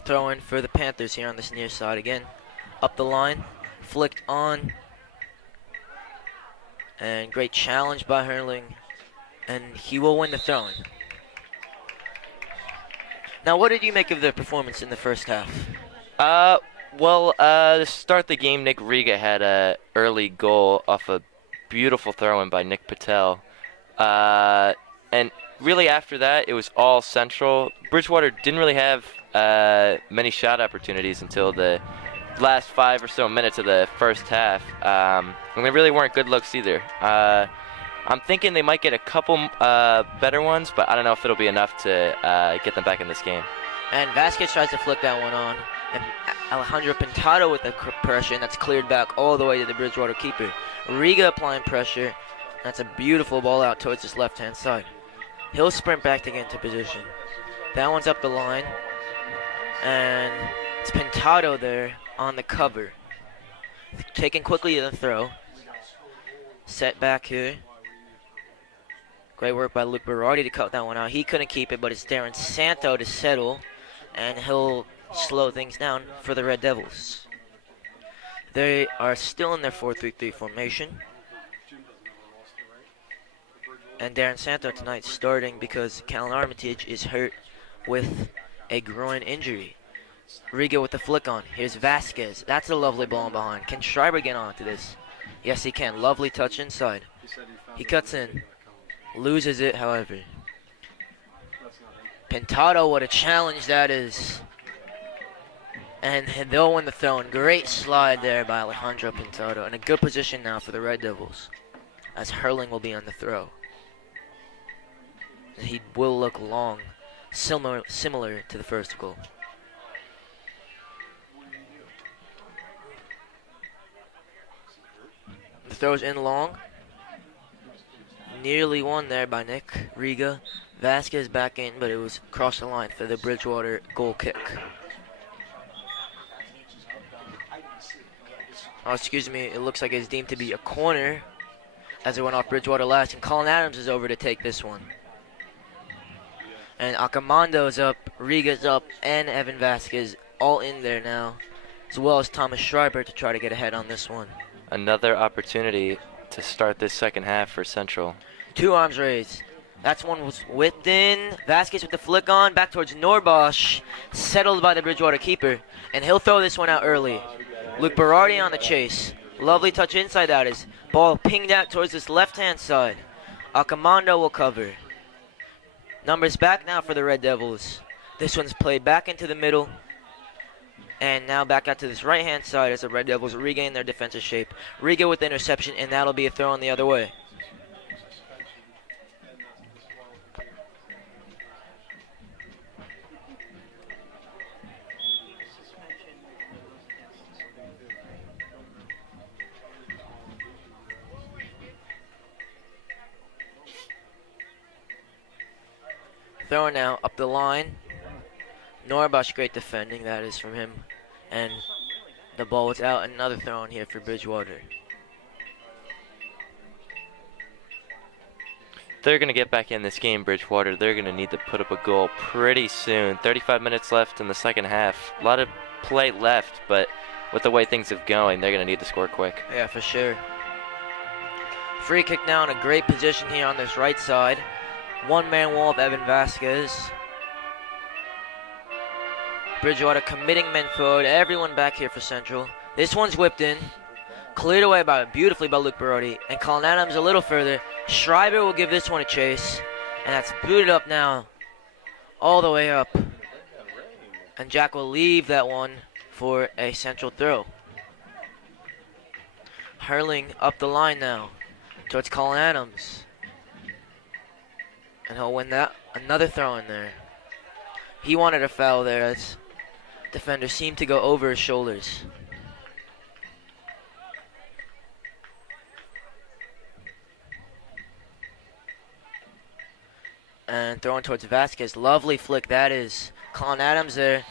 Throw in for the Panthers here on this near side again. Up the line. Flicked on. And great challenge by Herling. And he will win the throw-in. Now, what did you make of their performance in the first half? Well, to start the game, Nick Riga had an early goal off a beautiful throw-in by Nick Patel. And really after that, it was all Central. Bridgewater didn't really have many shot opportunities until the last 5 or so minutes of the first half. And they really weren't good looks either. I'm thinking they might get a couple better ones, but I don't know if it'll be enough to get them back in this game. And Vasquez tries to flick that one on. And Alejandro Pintado with the pressure, and that's cleared back all the way to the Bridgewater keeper. Riga applying pressure. That's a beautiful ball out towards his left-hand side. He'll sprint back to get into position. That one's up the line. And it's Pintado there on the cover. Taken quickly to the throw. Set back here. Great work by Luke Berardi to cut that one out. He couldn't keep it, but it's Darren Santo to settle. And he'll slow things down for the Red Devils. They are still in their 4-3-3 formation. And Darren Santo tonight starting because Callan Armitage is hurt with a groin injury. Riga with the flick on. Here's Vasquez. That's a lovely ball behind. Can Schreiber get onto this? Yes, he can. Lovely touch inside. He cuts in. Loses it, however. Pintado, what a challenge that is. And they'll win the throw. Great slide there by Alejandro Pintado. In a good position now for the Red Devils, as Hurling will be on the throw. He will look long, similar to the first goal. The throw's in long. Nearly won there by Nick Riga. Vasquez back in, but it was across the line for the Bridgewater goal kick. Oh, excuse me, it looks like it's deemed to be a corner as it went off Bridgewater last, and Colin Adams is over to take this one. And Akamando's up, Riga's up, and Evan Vasquez all in there now, as well as Thomas Schreiber to try to get ahead on this one. Another opportunity to start this second half for Central. 2 arms raised. That's one was whipped in. Vasquez with the flick on, back towards Norbosch, settled by the Bridgewater keeper, and he'll throw this one out early. Luke Berardi on the chase. Lovely touch inside out. His ball pinged out towards this left-hand side. Akamando will cover. Numbers back now for the Red Devils. This one's played back into the middle. And now back out to this right-hand side as the Red Devils regain their defensive shape. Riga with the interception, and that'll be a throw on the other way. Throwing now up the line. Norbosch, great defending, that is from him. And the ball was out. Another throw in here for Bridgewater. They're going to get back in this game, Bridgewater. They're going to need to put up a goal pretty soon. 35 minutes left in the second half. A lot of play left, but with the way things are going, they're going to need to score quick. Yeah, for sure. Free kick now in a great position here on this right side. One-man wall of Evan Vasquez. Bridgewater committing men forward. Everyone back here for Central. This one's whipped in. Cleared away beautifully by Luke Berardi. And Colin Adams a little further. Schreiber will give this one a chase. And that's booted up now. All the way up. And Jack will leave that one for a Central throw. Hurling up the line now towards Colin Adams. And he'll win that. Another throw in there. He wanted a foul there as defender seemed to go over his shoulders. And throwing towards Vasquez. Lovely flick that is. Colin Adams there.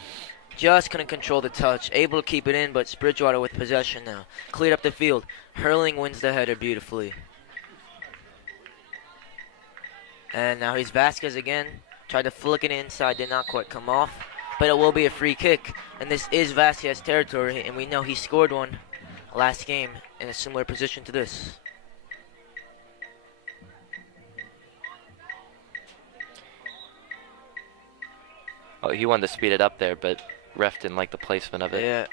Just couldn't control the touch. Able to keep it in, but it's Bridgewater with possession now. Cleared up the field. Hurling wins the header beautifully. And now he's Vasquez again. Tried to flick it inside, did not quite come off. But it will be a free kick. And this is Vasquez territory, and we know he scored one last game in a similar position to this. Oh, he wanted to speed it up there, but ref didn't like the placement of it. Yeah.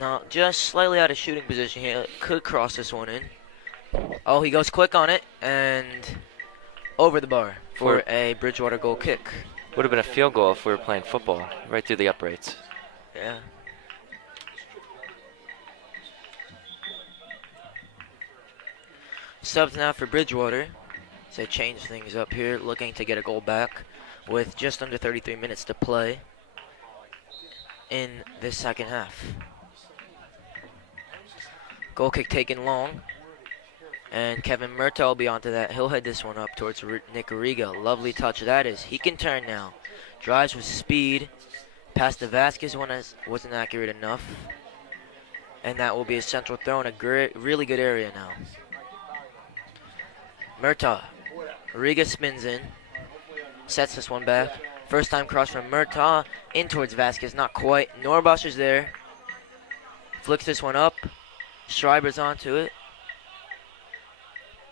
Now, just slightly out of shooting position here. Could cross this one in. Oh, he goes quick on it, and over the bar for a Bridgewater goal kick. Would have been a field goal if we were playing football, right through the uprights. Yeah. Subs now for Bridgewater. So they change things up here, looking to get a goal back with just under 33 minutes to play in this second half. Goal kick taken long. And Kevin Murtaugh will be onto that. He'll head this one up towards Nick Riga. Lovely touch that is. He can turn now. Drives with speed. Past the Vasquez one wasn't accurate enough. And that will be a central throw in a really good area now. Murtaugh. Riga spins in. Sets this one back. First time cross from Murtaugh. In towards Vasquez. Not quite. Norbosch is there. Flicks this one up. Schreiber's onto it.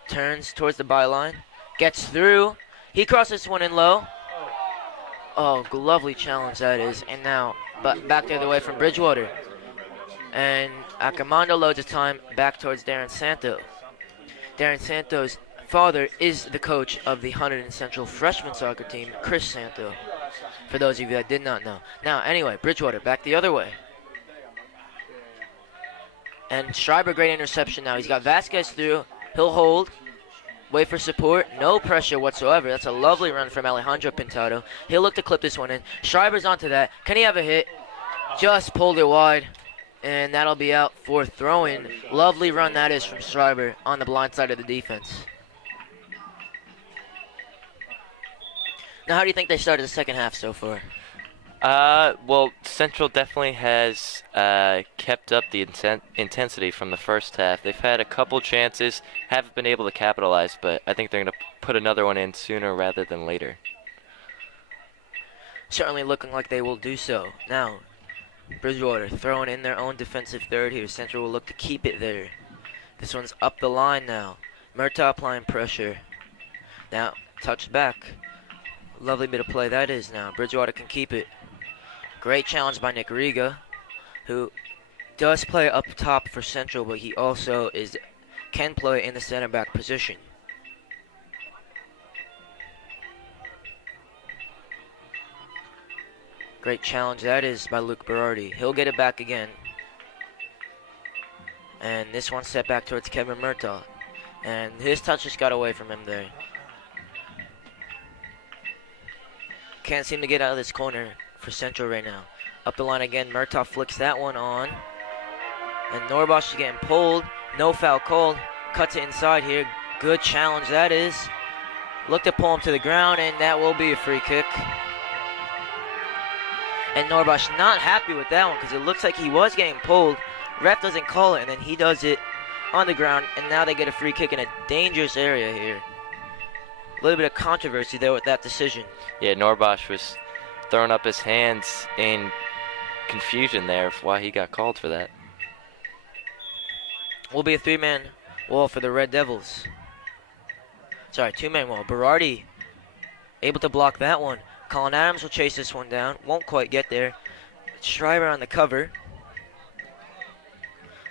Turns towards the byline. Gets through. He crosses one in low. Oh, lovely challenge that is. And now, but back the other way from Bridgewater. And Accomando loads his time back towards Darren Santo. Darren Santo's father is the coach of the Hunterdon Central freshman soccer team, Chris Santo. For those of you that did not know. Now, anyway, Bridgewater back the other way. And Schreiber, great interception now. He's got Vasquez through. He'll hold. Wait for support. No pressure whatsoever. That's a lovely run from Alejandro Pintado. He'll look to clip this one in. Schreiber's onto that. Can he have a hit? Just pulled it wide. And that'll be out for throw-in. Lovely run that is from Schreiber on the blind side of the defense. Now, how do you think they started the second half so far? Well, Central definitely has kept up the intensity from the first half. They've had a couple chances, haven't been able to capitalize, but I think they're going to put another one in sooner rather than later. Certainly looking like they will do so. Now, Bridgewater throwing in their own defensive third here. Central will look to keep it there. This one's up the line now. Murtaugh applying pressure. Now, touched back. Lovely bit of play that is now. Bridgewater can keep it. Great challenge by Nick Riga, who does play up top for Central, but he also can play in the center back position. Great challenge that is by Luke Berardi. He'll get it back again. And this one set back towards Kevin Murtaugh. And his touch just got away from him there. Can't seem to get out of this corner for Central right now. Up the line again, Murtaugh flicks that one on. And Norbosch is getting pulled. No foul called. Cuts it inside here. Good challenge that is. Look to pull him to the ground, and that will be a free kick. And Norbosch not happy with that one because it looks like he was getting pulled. Ref doesn't call it, and then he does it on the ground, and now they get a free kick in a dangerous area here. A little bit of controversy there with that decision. Yeah, Norbosch was throwing up his hands in confusion there of why he got called for that. Will be a three-man wall for the Red Devils. Sorry, two-man wall. Berardi able to block that one. Colin Adams will chase this one down. Won't quite get there. Schreiber on the cover.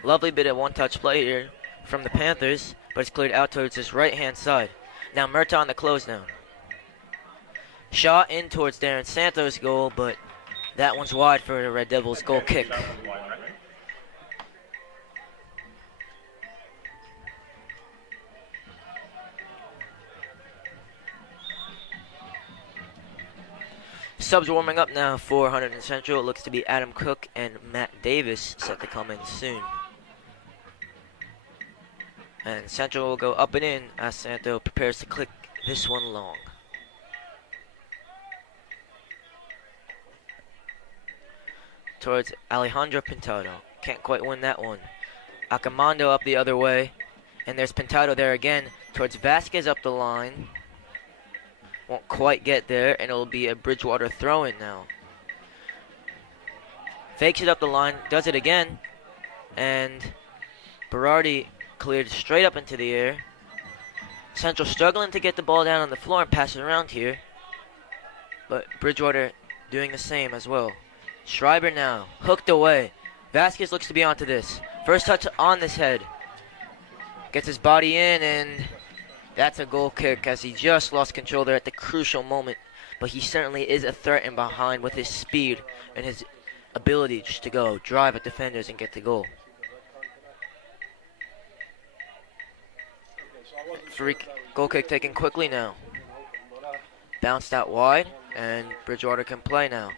Lovely bit of one-touch play here from the Panthers, but it's cleared out towards his right-hand side. Now Murtaugh on the close now. Shot in towards Darren Santos' goal, but that one's wide for the Red Devils' goal kick. Subs warming up now for Hunterdon Central. It looks to be Adam Cook and Matt Davis set to come in soon. And Central will go up and in as Santo prepares to click this one long. Towards Alejandro Pintado. Can't quite win that one. Accomando up the other way. And there's Pintado there again. Towards Vasquez up the line. Won't quite get there, and it'll be a Bridgewater throw-in now. Fakes it up the line, does it again. And Berardi cleared straight up into the air. Central struggling to get the ball down on the floor and pass it around here. But Bridgewater doing the same as well. Schreiber now, hooked away. Vasquez looks to be onto this. First touch on this head. Gets his body in, and that's a goal kick as he just lost control there at the crucial moment. But he certainly is a threat in behind with his speed and his ability just to go drive at defenders and get the goal. Free goal kick taken quickly now. Bounced out wide, and Bridgewater can play now.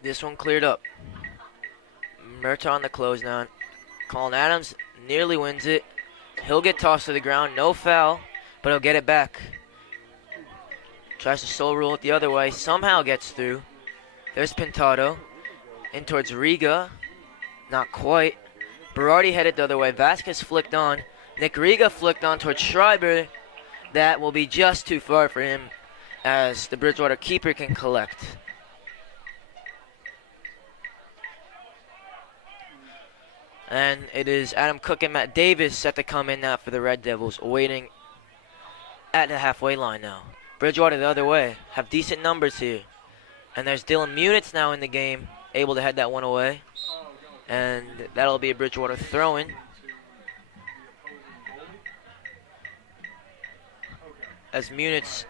This one cleared up. Murtaugh on the close now. Colin Adams nearly wins it. He'll get tossed to the ground. No foul, but he'll get it back. Tries to soul rule it the other way. Somehow gets through. There's Pintado. In towards Riga. Not quite. Berardi headed the other way. Vasquez flicked on. Nick Riga flicked on towards Schreiber. That will be just too far for him as the Bridgewater keeper can collect. And it is Adam Cook and Matt Davis set to come in now for the Red Devils, waiting at the halfway line now. Bridgewater the other way, have decent numbers here. And there's Dylan Munitz now in the game, able to head that one away. And that'll be a Bridgewater throw-in. As Munitz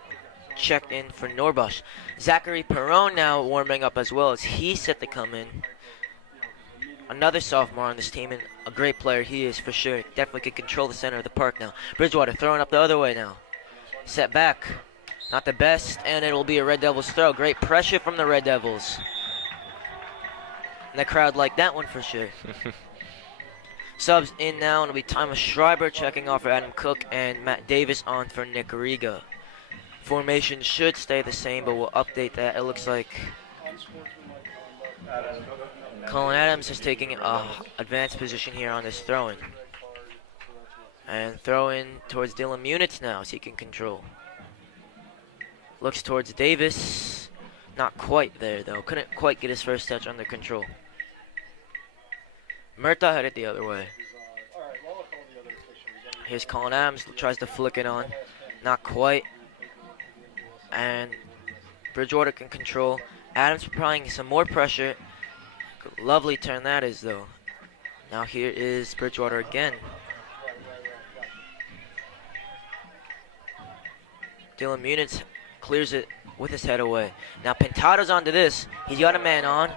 checked in for Norbosch. Zachary Perron now warming up as well as he's set to come in. Another sophomore on this team and a great player he is for sure. Definitely could control the center of the park now. Bridgewater throwing up the other way now. Set back. Not the best, and it will be a Red Devils throw. Great pressure from the Red Devils. And the crowd liked that one for sure. Subs in now, and it'll be Thomas Schreiber checking off for Adam Cook and Matt Davis on for Nick Riga. Formation should stay the same, but we'll update that. It looks like Colin Adams is taking an advanced position here on this throw-in. And throw-in towards Dylan Munitz now, so he can control. Looks towards Davis. Not quite there, though. Couldn't quite get his first touch under control. Murtaugh headed the other way. Here's Colin Adams, tries to flick it on. Not quite. And Bridgewater can control. Adams applying some more pressure. Lovely turn that is, though. Now here is Bridgewater again. Dylan Munitz clears it with his head away. Now Pintado's onto this. He's got a man on.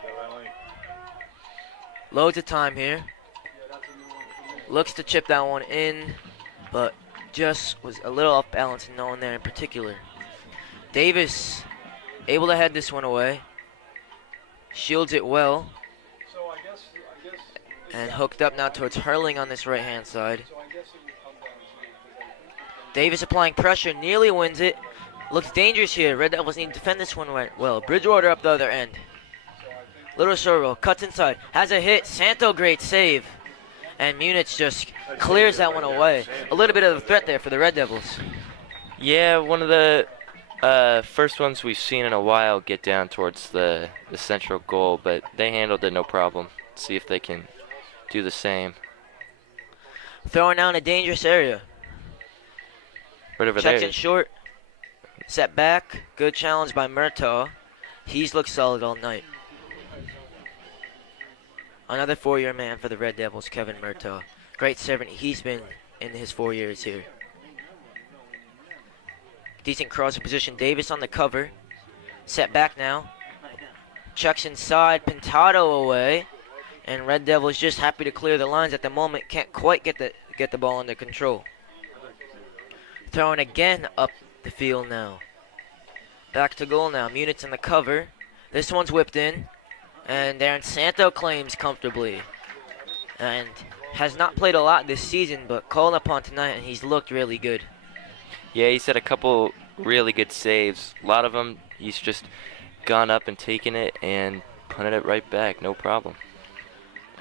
Loads of time here. Looks to chip that one in, but just was a little off balance and no one there in particular. Davis able to head this one away. Shields it well. And hooked up now towards Hurling on this right-hand side. Davis applying pressure, nearly wins it. Looks dangerous here. Red Devils need to defend this one well. Bridgewater up the other end. Little Sorrel cuts inside, has a hit. Santo, great save. And Munitz just clears that one away. A little bit of a threat there for the Red Devils. Yeah, one of the first ones we've seen in a while get down towards the central goal, but they handled it no problem. See if they can do the same. Throwing down a dangerous area. Right over Checks there. it short. Set back. Good challenge by Murtaugh. He's looked solid all night. Another 4-year man for the Red Devils, Kevin Murtaugh. Great servant he's been in his 4 years here. Decent crossing position. Davis on the cover. Set back now. Checks inside. Pintado away. And Red Devils just happy to clear the lines at the moment. Can't quite get the ball under control. Throwing again up the field now. Back to goal now. Munitz in the cover. This one's whipped in. And Darren Santo claims comfortably. And has not played a lot this season, but called upon tonight, and he's looked really good. Yeah, he's had a couple really good saves. A lot of them, he's just gone up and taken it and punted it right back. No problem.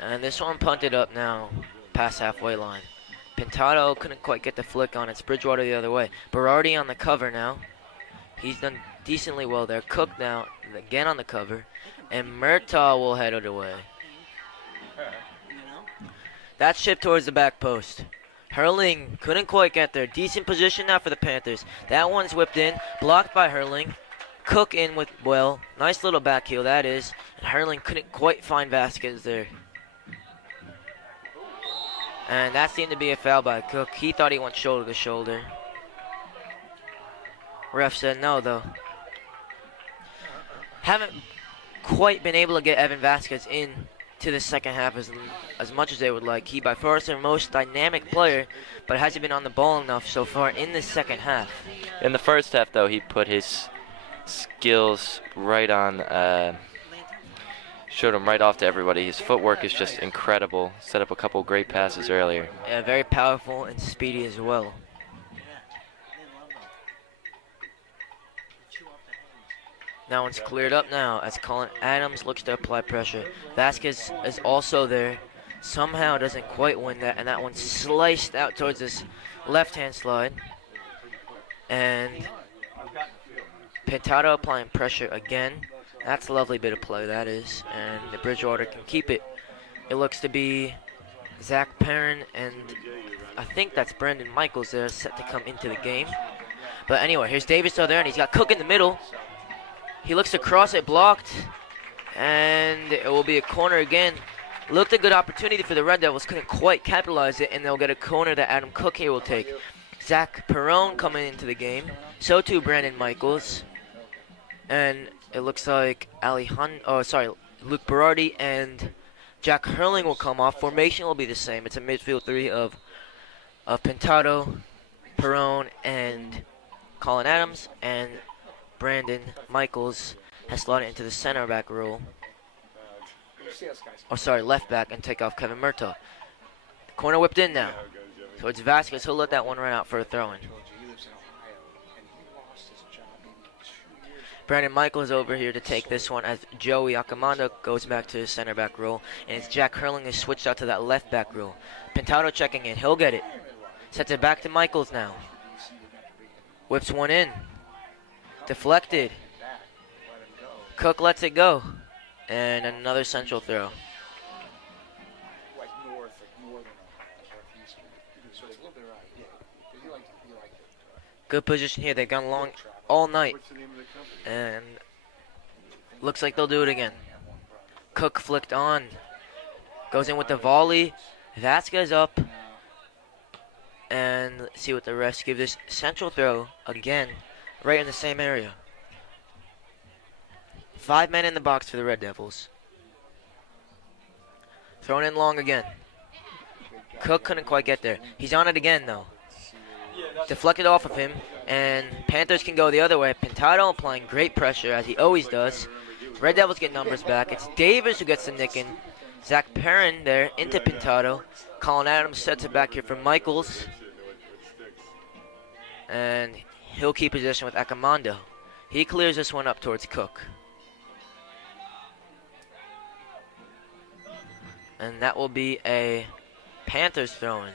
And this one punted up now, past halfway line. Pintado couldn't quite get the flick on it. It's Bridgewater the other way. Berardi on the cover now. He's done decently well there. Cook now, again on the cover. And Murtaugh will head it away. That's chipped towards the back post. Hurling couldn't quite get there. Decent position now for the Panthers. That one's whipped in, blocked by Hurling. Cook in with, well, nice little back heel that is. And Hurling couldn't quite find Vasquez there. And that seemed to be a foul by Cook. He thought he went shoulder to shoulder. Ref said no, though. Haven't quite been able to get Evan Vasquez in to the second half as much as they would like. He by far is their most dynamic player, but hasn't been on the ball enough so far in the second half. In the first half, though, he put his skills right on showed him right off to everybody. His footwork is just incredible. Set up a couple great passes earlier. Yeah, very powerful and speedy as well. That one's cleared up now as Colin Adams looks to apply pressure. Vasquez is also there. Somehow doesn't quite win that, and that one's sliced out towards this left-hand slide. And Pintado applying pressure again. That's a lovely bit of play, that is. And the Bridgewater can keep it. It looks to be Zach Perrin, and I think that's Brandon Michaels there, set to come into the game. But anyway, here's Davis over there, and he's got Cook in the middle. He looks to cross it, blocked, and it will be a corner again. Looked a good opportunity for the Red Devils, couldn't quite capitalize it, and they'll get a corner that Adam Cook here will take. Zach Perrone coming into the game, so too Brandon Michaels, and it looks like Luke Berardi and Jack Hurling will come off. Formation will be the same. It's a midfield three of Pintado, Perrone, and Colin Adams, and Brandon Michaels has slotted into the center back role. Left back, and take off Kevin Murtaugh. Corner whipped in now. So it's Vasquez. He'll let that one run out for a throw-in. Brandon Michaels over here to take this one as Joey Akamanda goes back to his center back role. And it's Jack Hurling who switched out to that left back role. Pintado checking in. He'll get it. Sets it back to Michaels now. Whips one in. Deflected. Cook lets it go. And another central throw. Good position here. They've gone long all night. And looks like they'll do it again. Cook flicked on. Goes in with the volley. Vasquez up. And let's see what the refs give this central throw again. Right in the same area. 5 men in the box for the Red Devils. Thrown in long again. Cook couldn't quite get there. He's on it again though. Deflected off of him, and Panthers can go the other way. Pintado applying great pressure as he always does. Red Devils get numbers back. It's Davis who gets the nick in. Zach Perrin there into Pintado. Colin Adams sets it back here for Michaels. And he'll keep possession with Akamando. He clears this one up towards Cook. And that will be a Panthers throw-in.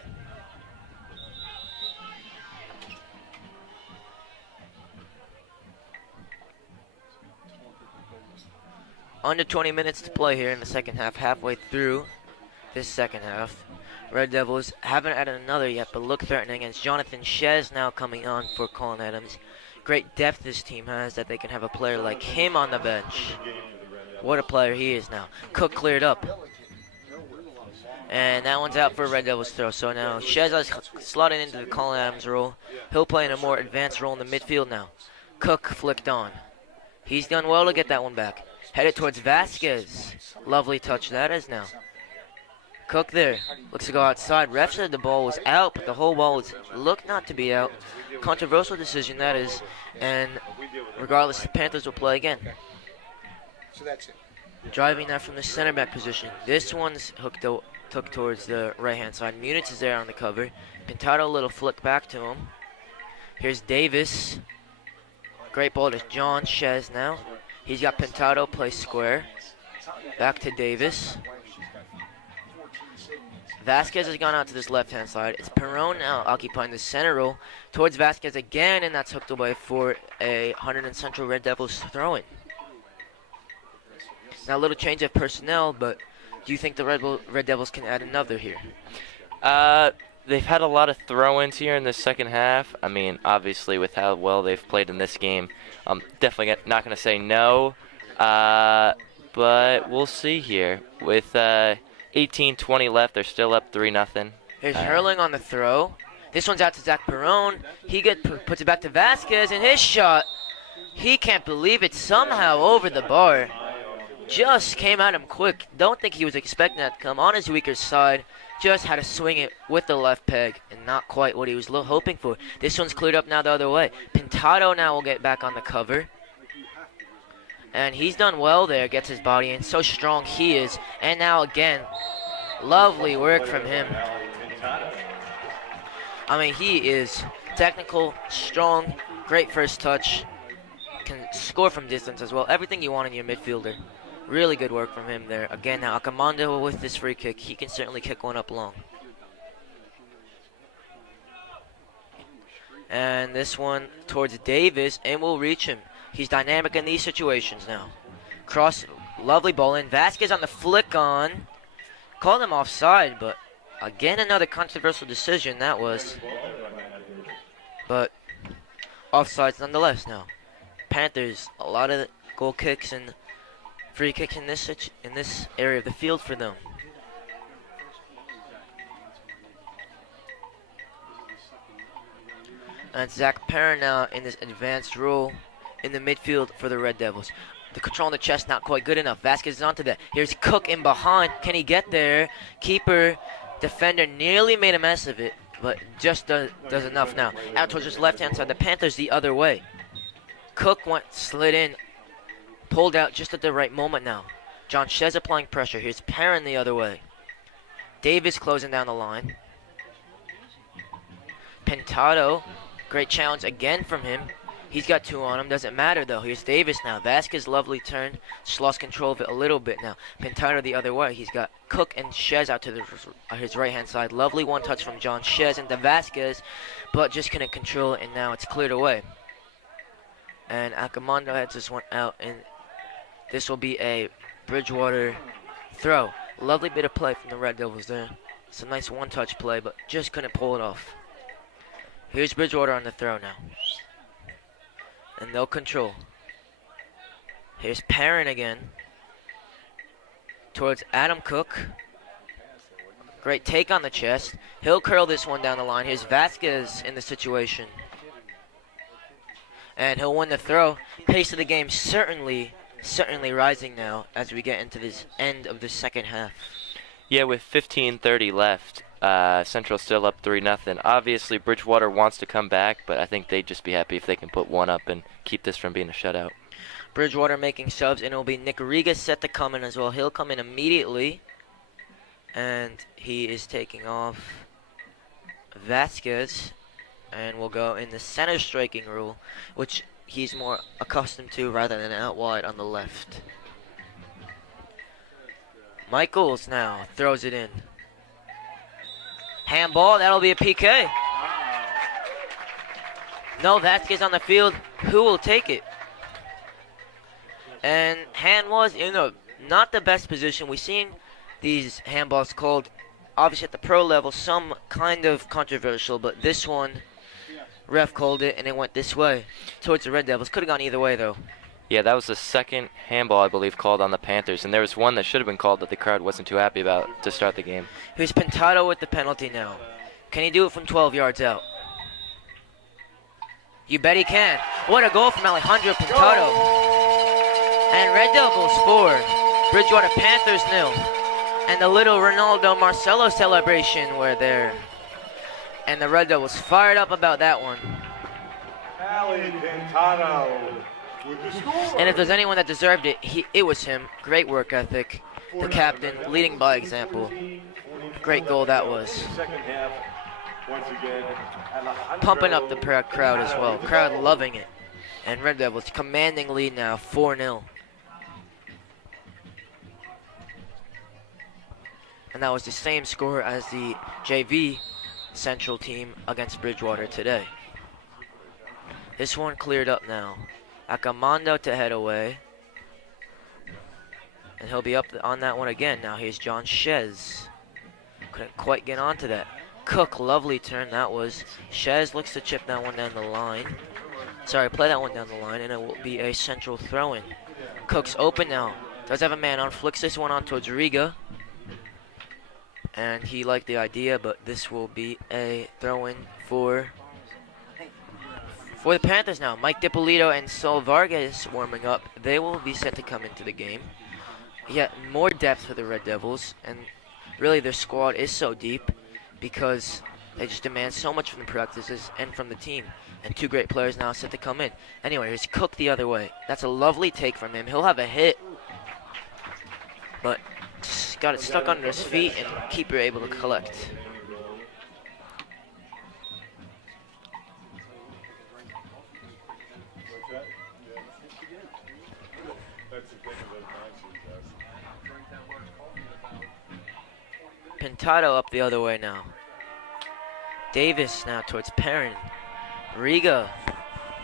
Under 20 minutes to play here in the second half, halfway through this second half. Red Devils haven't added another yet, but look threatening. It's Jonathan Shez now coming on for Colin Adams. Great depth this team has that they can have a player like him on the bench. What a player he is now. Cook cleared up. And that one's out for a Red Devils throw. So now Shez is slotting into the Colin Adams role. He'll play in a more advanced role in the midfield now. Cook flicked on. He's done well to get that one back. Headed towards Vasquez. Lovely touch that is now. Cook there. Looks to go outside. Ref said the ball was out, but the whole ball looked not to be out. Controversial decision that is. And regardless, the Panthers will play again. So that's it. Driving that from the center back position. This one's hooked towards the right hand side. Munitz is there on the cover. Pintado a little flick back to him. Here's Davis. Great ball to John Shez now. He's got Pintado play square. Back to Davis. Vasquez has gone out to this left-hand side. It's Perrone now occupying the center role towards Vasquez again, and that's hooked away for a Hunterdon Central Red Devils throw-in. Now a little change of personnel, but do you think the Red Devils can add another here? They've had a lot of throw-ins here in the second half. I mean, obviously, with how well they've played in this game, I'm definitely not going to say no. But we'll see here. With 18-20 left, they're still up 3-0. Here's Hurling on the throw. This one's out to Zach Perrone. He puts it back to Vasquez, and his shot, he can't believe it, somehow over the bar. Just came at him quick. Don't think he was expecting that to come on his weaker side. Just had to swing it with the left peg and not quite what he was hoping for. This one's cleared up now the other way. Pintado now will get back on the cover. And he's done well there, gets his body in. So strong he is. And now again, lovely work from him. I mean, he is technical, strong, great first touch. Can score from distance as well. Everything you want in your midfielder. Really good work from him there. Again, now Akamando with this free kick. He can certainly kick one up long. And this one towards Davis, and will reach him. He's dynamic in these situations now. Cross, lovely ball in. Vasquez on the flick on. Called him offside, but again, another controversial decision that was. But offsides nonetheless now. Panthers, a lot of goal kicks and free kicks in this area of the field for them. And Zach Perrin now in this advanced role in the midfield for the Red Devils. The control on the chest not quite good enough. Vasquez is onto that. Here's Cook in behind. Can he get there? Keeper, defender nearly made a mess of it, but just does enough now. Out towards his left-hand side. The Panthers the other way. Cook slid in, pulled out just at the right moment now. John Shez applying pressure. Here's Perrin the other way. Davis closing down the line. Pintado, great challenge again from him. He's got two on him. Doesn't matter though. Here's Davis now. Vasquez, lovely turn. Just lost control of it a little bit now. Pintado the other way. He's got Cook and Shez out to his right-hand side. Lovely one touch from John Shez into Vasquez, but just couldn't control it, and now it's cleared away. And Akamando heads this one out, and this will be a Bridgewater throw. Lovely bit of play from the Red Devils there. It's a nice one-touch play, but just couldn't pull it off. Here's Bridgewater on the throw now. And they'll control. Here's Perrin again. Towards Adam Cook. Great take on the chest. He'll curl this one down the line. Here's Vasquez in the situation. And he'll win the throw. Pace of the game certainly rising now as we get into this end of the second half. Yeah, with 15:30 left, Central still up 3-0. Obviously, Bridgewater wants to come back, but I think they'd just be happy if they can put one up and keep this from being a shutout. Bridgewater making subs, and it'll be Nick Riga set to come in as well. He'll come in immediately, and he is taking off Vasquez, and will go in the center striking rule, which he's more accustomed to rather than out wide on the left. Michaels now throws it in. Handball, that'll be a PK. No, Vasquez on the field. Who will take it? And hand was in not the best position. We've seen these handballs called, obviously at the pro level, some kind of controversial, but this one, ref called it and it went this way towards the Red Devils. Could have gone either way though. Yeah, that was the second handball, I believe, called on the Panthers, and there was one that should have been called that the crowd wasn't too happy about to start the game. Here's Pintado with the penalty now. Can he do it from 12 yards out? You bet he can. What a goal from Alejandro Pintado. And Red Devils 4, Bridgewater Panthers 0. And the little Ronaldo Marcelo celebration were there. And the Red Devils fired up about that one. Ali Pintado with the score. And if there's anyone that deserved it, it was him. Great work ethic. The captain, leading by example. Great goal that was. Second half, once again, Pumping up the crowd as well. Crowd loving it. And Red Devils commanding lead now, 4-0. And that was the same score as the JV Central team against Bridgewater today. This one cleared up now. Akamando to head away. And he'll be up on that one again. Now here's John Shez. Couldn't quite get onto that. Cook, lovely turn that was. Shez looks to chip that one down the line. Sorry, play that one down the line, and it will be a Central throw-in. Cook's open now. Does have a man on. Flicks this one on towards Riga. And he liked the idea, but this will be a throw-in for the Panthers now. Mike DiPolito and Sol Vargas warming up. They will be set to come into the game. Yet more depth for the Red Devils, and really their squad is so deep because they just demand so much from the practices and from the team. And two great players now set to come in. Anyway, here's Cook the other way. That's a lovely take from him. He'll have a hit. But just got it stuck under his feet and keeper able to collect. Pintado up the other way now. Davis now towards Perrin. Riga,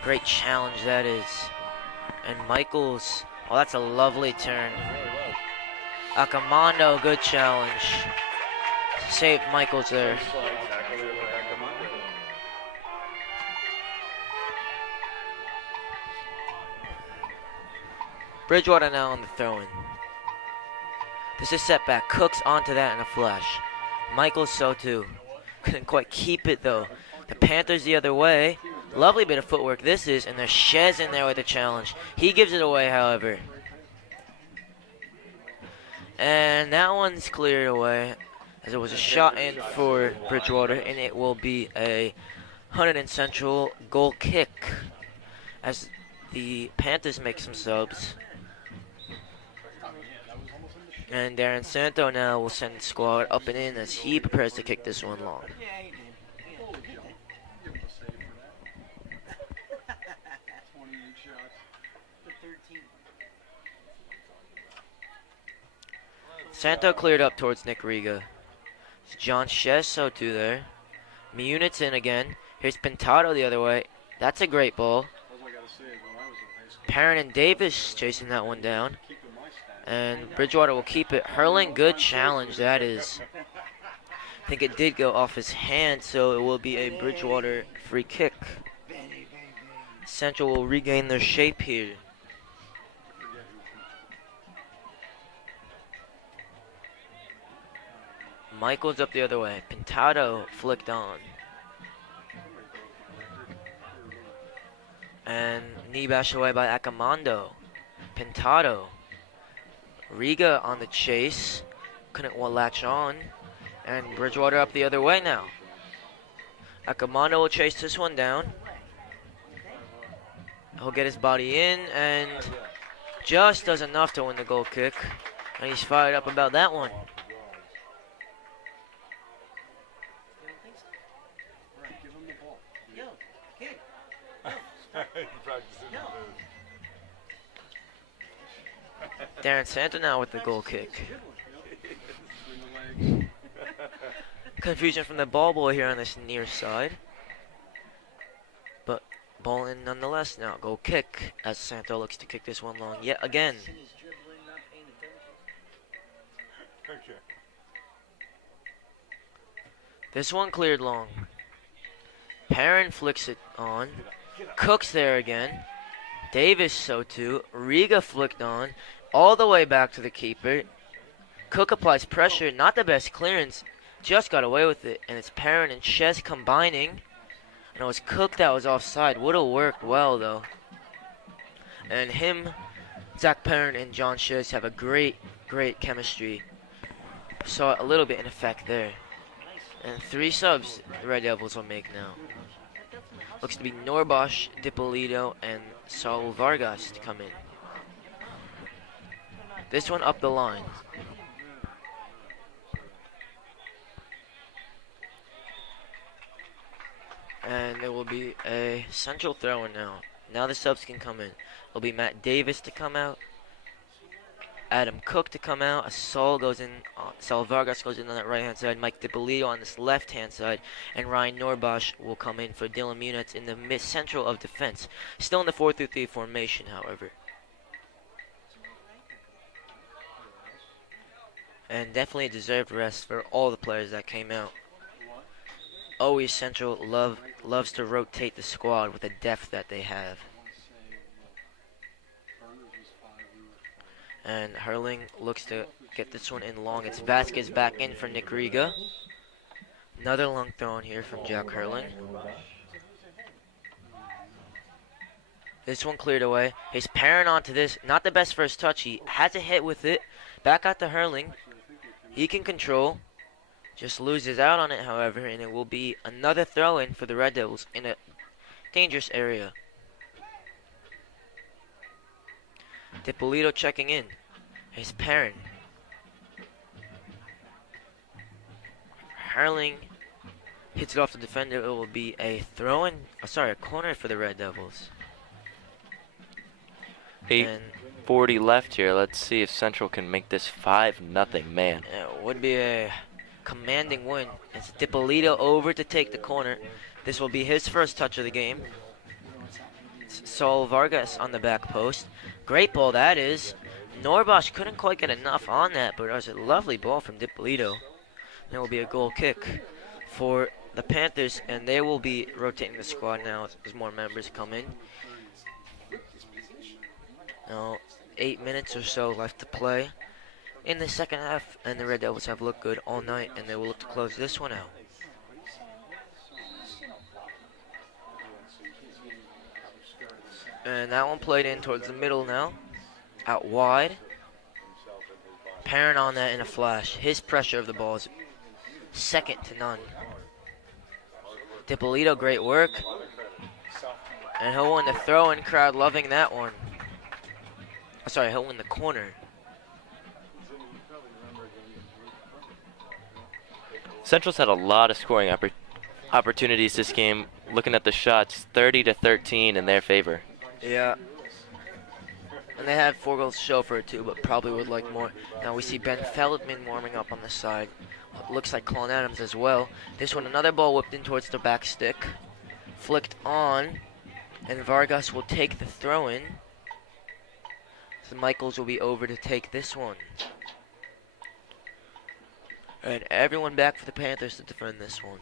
great challenge that is. And Michaels, oh, that's a lovely turn. Accomando, good challenge. Saved Michaels there. Bridgewater now on the throw-in. This is setback. Cooks onto that in a flash. Michaels so too. Couldn't quite keep it though. The Panthers the other way. Lovely bit of footwork this is, and there's Shez in there with the challenge. He gives it away, however. And that one's cleared away, as it was a shot in for Bridgewater, and it will be a Hunterdon Central goal kick, as the Panthers make some subs. And Darren Santo now will send the squad up and in as he prepares to kick this one long. Santo cleared up towards Nick Riga. It's John Shesso too there. Munit's in again. Here's Pintado the other way. That's a great ball. Perrin and Davis chasing that one down. And Bridgewater will keep it. Hurling, good challenge that is. I think it did go off his hand, so it will be a Bridgewater free kick. Central will regain their shape here. Michaels up the other way. Pintado flicked on. And knee bash away by Accomando. Pintado. Riga on the chase. Couldn't latch on. And Bridgewater up the other way now. Accomando will chase this one down. He'll get his body in and just does enough to win the goal kick. And he's fired up about that one. Darren Santa now with the goal kick. Confusion from the ball boy here on this near side. But ball in nonetheless now. Goal kick as Santo looks to kick this one long yet again. This one cleared long. Perrin flicks it on. Cook's there again. Davis so too. Riga flicked on. All the way back to the keeper. Cook applies pressure. Not the best clearance. Just got away with it. And it's Perrin and Shez combining. And it was Cook that was offside. Would have worked well though. And him, Zach Perrin and John Shez have a great chemistry. Saw it a little bit in effect there. And 3 subs the Red Devils will make now. Looks to be Norbosch, Dipolito, and Saul Vargas to come in. This one up the line. And it will be a central thrower now. Now the subs can come in. It'll be Matt Davis to come out. Adam Cook to come out. Saul goes in. Saul Vargas goes in on that right-hand side. Mike Dipolito on this left-hand side. And Ryan Norbosch will come in for Dylan Munitz in the mid-central of defense. Still in the 4-3-3 formation, however. And definitely a deserved rest for all the players that came out. Always Central loves to rotate the squad with the depth that they have. And Hurling looks to get this one in long. It's Vasquez back in for Nick Riga. Another long throw in here from Jack Hurling. This one cleared away. He's Perrin onto this. Not the best first touch. He has a hit with it. Back out to Hurling. He can control. Just loses out on it, however, and it will be another throw-in for the Red Devils in a dangerous area. DiPolito checking in. His parent. Hurling hits it off the defender. It will be a a corner for the Red Devils. 8:40 left here. Let's see if Central can make this 5-0, man. It would be a commanding win. It's DiPolito over to take the corner. This will be his first touch of the game. It's Saul Vargas on the back post. Great ball that is. Norbosch couldn't quite get enough on that, but it was a lovely ball from DiPolito. It will be a goal kick for the Panthers, and they will be rotating the squad now as more members come in. Now, 8 minutes or so left to play in the second half, and the Red Devils have looked good all night, and they will look to close this one out. And that one played in towards the middle now, out wide. Parent on that in a flash. His pressure of the ball is second to none. DiPolito, great work. And he'll win the throw-in, crowd loving that one. Sorry, he'll win the corner. Central's had a lot of scoring opportunities this game. Looking at the shots, 30-13 in their favor. Yeah. And they had 4 goals to show for it too, but probably would like more. Now we see Ben Feldman warming up on the side. Looks like Colin Adams as well. This one, another ball whipped in towards the back stick. Flicked on, and Vargas will take the throw-in. So Michaels will be over to take this one. And everyone back for the Panthers to defend this one.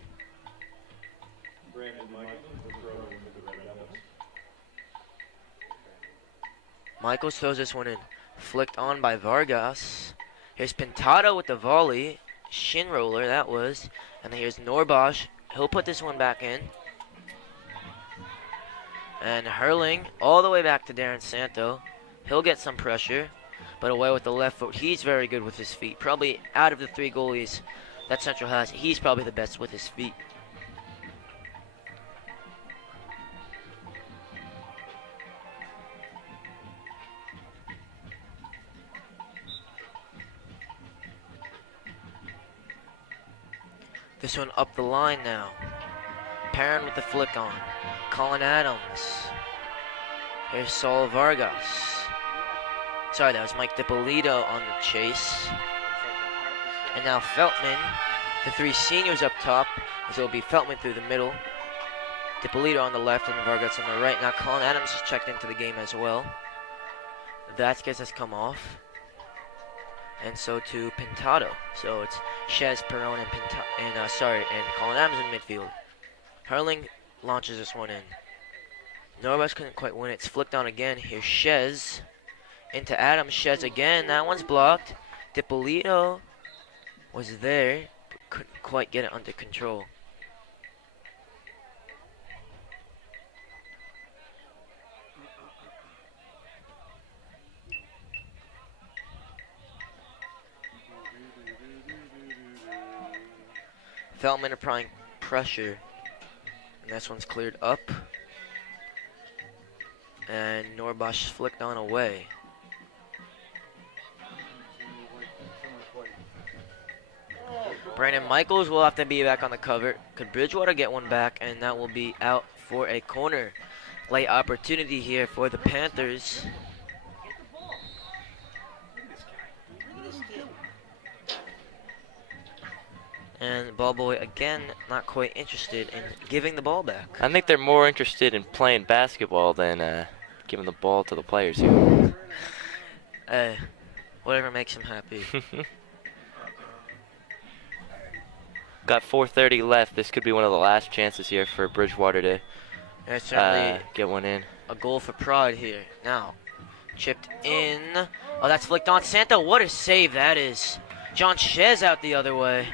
Michaels throws this one in. Flicked on by Vargas. Here's Pintado with the volley. Shin roller, that was. And then here's Norbosch. He'll put this one back in. And hurling all the way back to Darren Santo. He'll get some pressure, but away with the left foot. He's very good with his feet. Probably out of the 3 goalies that Central has, he's probably the best with his feet. This one up the line now. Perrin with the flick on. Colin Adams. Here's Saul Vargas. Sorry, that was Mike DiPolito on the chase. And now Feltman, the 3 seniors up top, as it will be Feltman through the middle. DiPolito on the left and Vargas on the right. Now Colin Adams has checked into the game as well. Vasquez has come off. And so to Pintado. So it's Chez, Perron, and Colin Adams in midfield. Hurling launches this one in. Norbosch couldn't quite win it. It's flicked on again. Here's Chez. Into Adams. Chez again. That one's blocked. DiPolito was there, but couldn't quite get it under control. Feldman applying pressure. And this one's cleared up. And Norbosch flicked on away. Brandon Michaels will have to be back on the cover. Could Bridgewater get one back? And that will be out for a corner. Late opportunity here for the Panthers. And ball boy again not quite interested in giving the ball back. I think they're more interested in playing basketball than giving the ball to the players here. Whatever makes him happy. Got 4:30 left. This could be one of the last chances here for Bridgewater to get one in. A goal for pride here. Now, chipped in. Oh, that's flicked on. Santo, what a save that is. John Chez out the other way.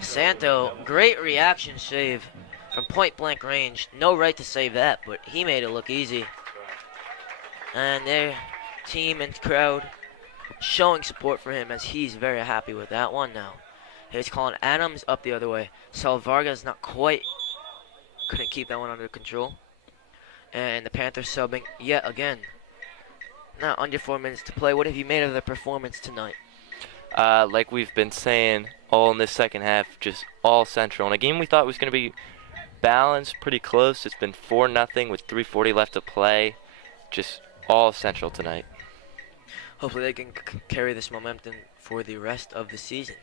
Santo, great reaction save from point blank range. No right to save that, but he made it look easy. And their team and crowd showing support for him as he's very happy with that one now. Here's Colin Adams up the other way. Saul Vargas not quite couldn't keep that one under control. And the Panthers subbing yet again. Now under 4 minutes to play. What have you made of the performance tonight? Like we've been saying all in this second half, just all Central. In a game we thought was going to be balanced, pretty close. It's been 4-0 with 3:40 left to play. Just all Central tonight. Hopefully they can carry this momentum for the rest of the season.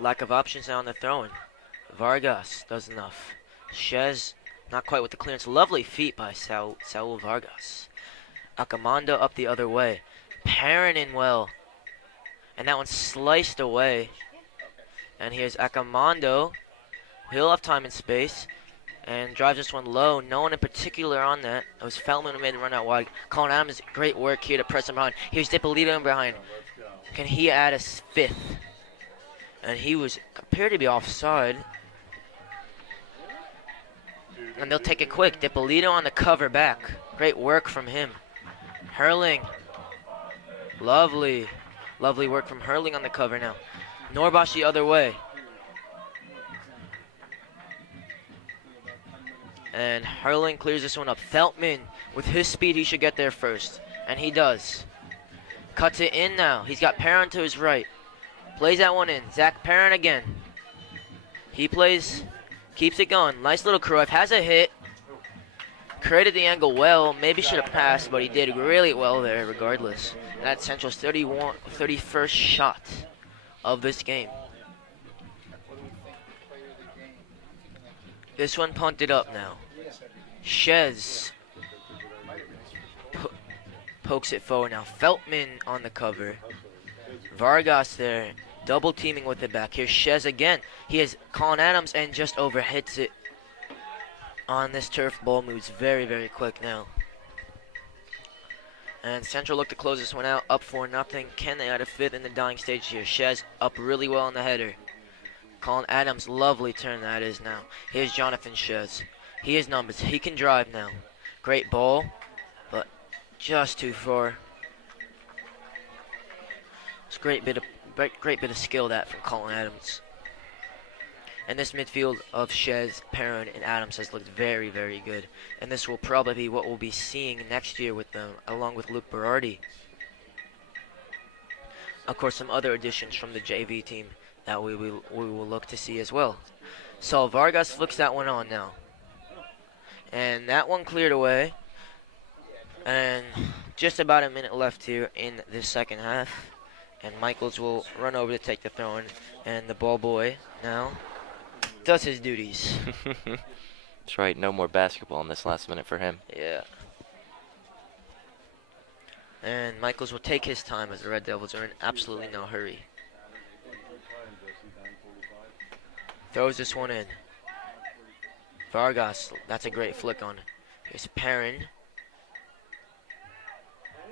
Lack of options now on the throwing. Vargas does enough. Shez, not quite with the clearance. Lovely feet by Saul Vargas. Acamando up the other way. Perrin in well. And that one sliced away. And here's Acamando. He'll have time and space. And drives this one low. No one in particular on that. It was Feldman who made the run out wide. Colin Adams, great work here to press him behind. Here's Dippolito in behind. Can he add a fifth? And he was appeared to be offside. And they'll take it quick. Dippolito on the cover back. Great work from him. Hurling. Lovely. Lovely work from Hurling on the cover now. Norbosch the other way. And Hurling clears this one up. Feltman, with his speed, he should get there first. And he does. Cuts it in now. He's got Perrin to his right. Plays that one in. Zach Perrin again. He plays, keeps it going. Nice little Cruyff. Has a hit. Created the angle well. Maybe should have passed, but he did really well there regardless. And that's Central's 31st shot of this game. This one punted up now. Shez pokes it forward now. Feltman on the cover. Vargas there, double teaming with it back. Here's Shez again. He has Colin Adams and just overhits it on this turf. Ball moves very, very quick now. And Central look to close this one out, up 4-0. Can they add a fifth in the dying stage here? Shez up really well on the header. Colin Adams, lovely turn that is now. Here's Jonathan Shez. He has numbers. He can drive now. Great ball, but just too far. It's a great bit of skill that from Colin Adams. And this midfield of Shez, Perrin, and Adams has looked very, very good. And this will probably be what we'll be seeing next year with them, along with Luke Berardi. Of course, some other additions from the JV team that we will look to see as well. So Vargas flicks that one on now. And that one cleared away. And just about a minute left here in this second half. And Michaels will run over to take the throw in. And the ball boy now does his duties. That's right, no more basketball in this last minute for him. Yeah. And Michaels will take his time as the Red Devils are in absolutely no hurry. Throws this one in. Vargas, that's a great flick on. Here's Perrin.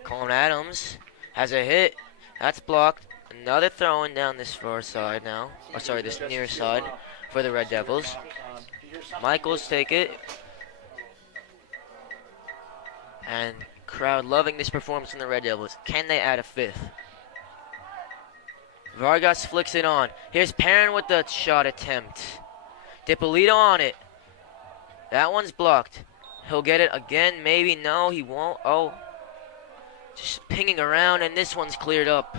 Colin Adams has a hit. That's blocked. Another throw in down this far side now. Oh, sorry, this near side for the Red Devils. Michaels take it. And crowd loving this performance from the Red Devils. Can they add a fifth? Vargas flicks it on. Here's Perrin with the shot attempt. Dippolito on it. That one's blocked. He'll get it again. Maybe. No, he won't. Oh. Just pinging around, and this one's cleared up.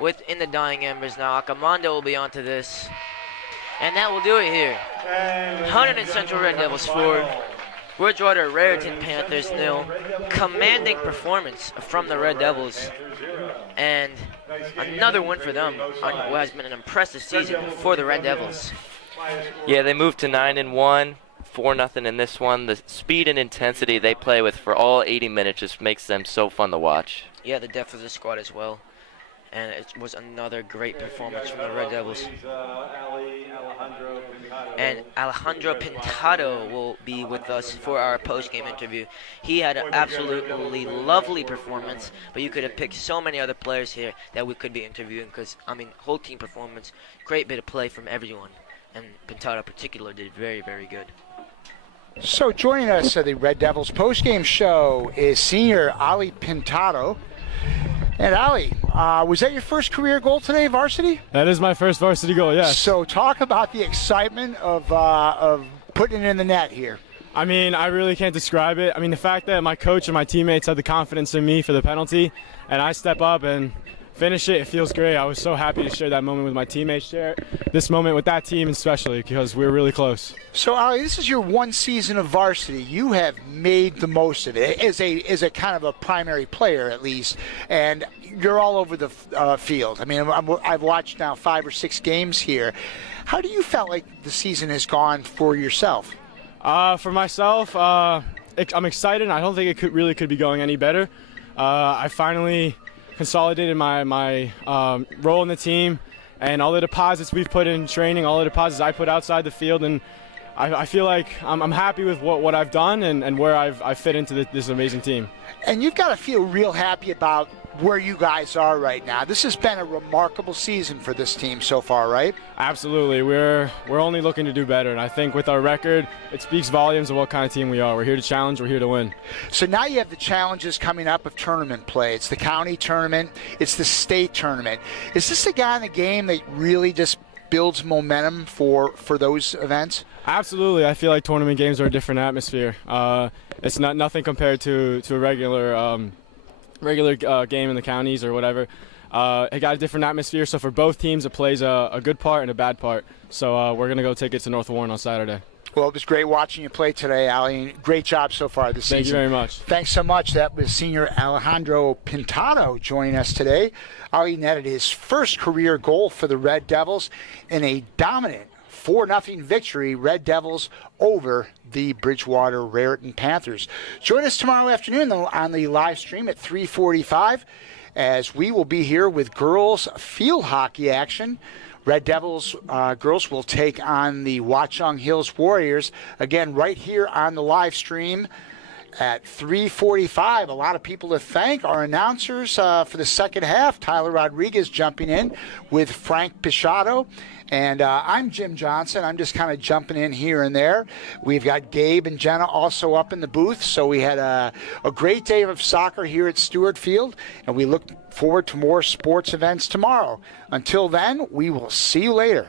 Within the dying embers now. Acamando will be onto this. And that will do it here. Hunterdon Central Red Devils 4. Bridgewater Raritan Panthers 0. Commanding performance from the Red Devils. And another win for them on what has been an impressive season for the Red Devils. Yeah, they moved to 9-1, 4-0 in this one. The speed and intensity they play with for all 80 minutes just makes them so fun to watch. Yeah, the depth of the squad as well. And it was another great performance from the Red Devils. And Alejandro Pintado will be with us for our post-game interview. He had an absolutely lovely performance, but you could have picked so many other players here that we could be interviewing because, I mean, whole team performance, great bit of play from everyone. And Pintado in particular did very, very good. So joining us at the Red Devils post-game show is senior Ali Pintado. And Ali, Was that your first career goal today, varsity? That is my first varsity goal, yes. So talk about the excitement of putting it in the net here. I mean, I really can't describe it. I mean, the fact that my coach and my teammates had the confidence in me for the penalty, and I step up and finish it, it feels great. I was so happy to share that moment with my teammates, share this moment with that team especially because we were really close. So, Ali, this is your one season of varsity. You have made the most of it as a kind of a primary player, at least, and you're all over the field. I mean, I've watched now 5 or 6 games here. How do you felt like the season has gone for yourself? For myself, I'm excited. I don't think it really could be going any better. I finally consolidated my role in the team, and all the deposits we've put in training, all the deposits I put outside the field, and I feel like I'm happy with what I've done and where I fit into this amazing team. And you've got to feel real happy about where you guys are right now. This has been a remarkable season for this team so far, right? Absolutely. We're only looking to do better, and I think with our record, it speaks volumes of what kind of team we are. We're here to challenge. We're here to win. So now you have the challenges coming up of tournament play. It's the county tournament. It's the state tournament. Is this a guy in the game that really just builds momentum for those events? Absolutely. I feel like tournament games are a different atmosphere. It's nothing compared to a regular game in the counties or whatever. It got a different atmosphere, so for both teams it plays a good part and a bad part. So we're going to go take it to North Warren on Saturday. Well, it was great watching you play today, Ali. Great job so far this season. Thank you very much. Thanks so much. That was senior Alejandro Pintado joining us today. Ali netted his first career goal for the Red Devils in a dominant 4-0 victory, Red Devils over the Bridgewater Raritan Panthers. Join us tomorrow afternoon on the live stream at 3:45 as we will be here with girls field hockey action. Red Devils girls will take on the Watchung Hills Warriors, again, right here on the live stream at 3:45. A lot of people to thank. Our announcers for the second half, Tyler Rodriguez jumping in with Frank Pichotto. And I'm Jim Johnson. I'm just kind of jumping in here and there. We've got Gabe and Jenna also up in the booth. So we had a great day of soccer here at Stewart Field, and we look forward to more sports events tomorrow. Until then, we will see you later.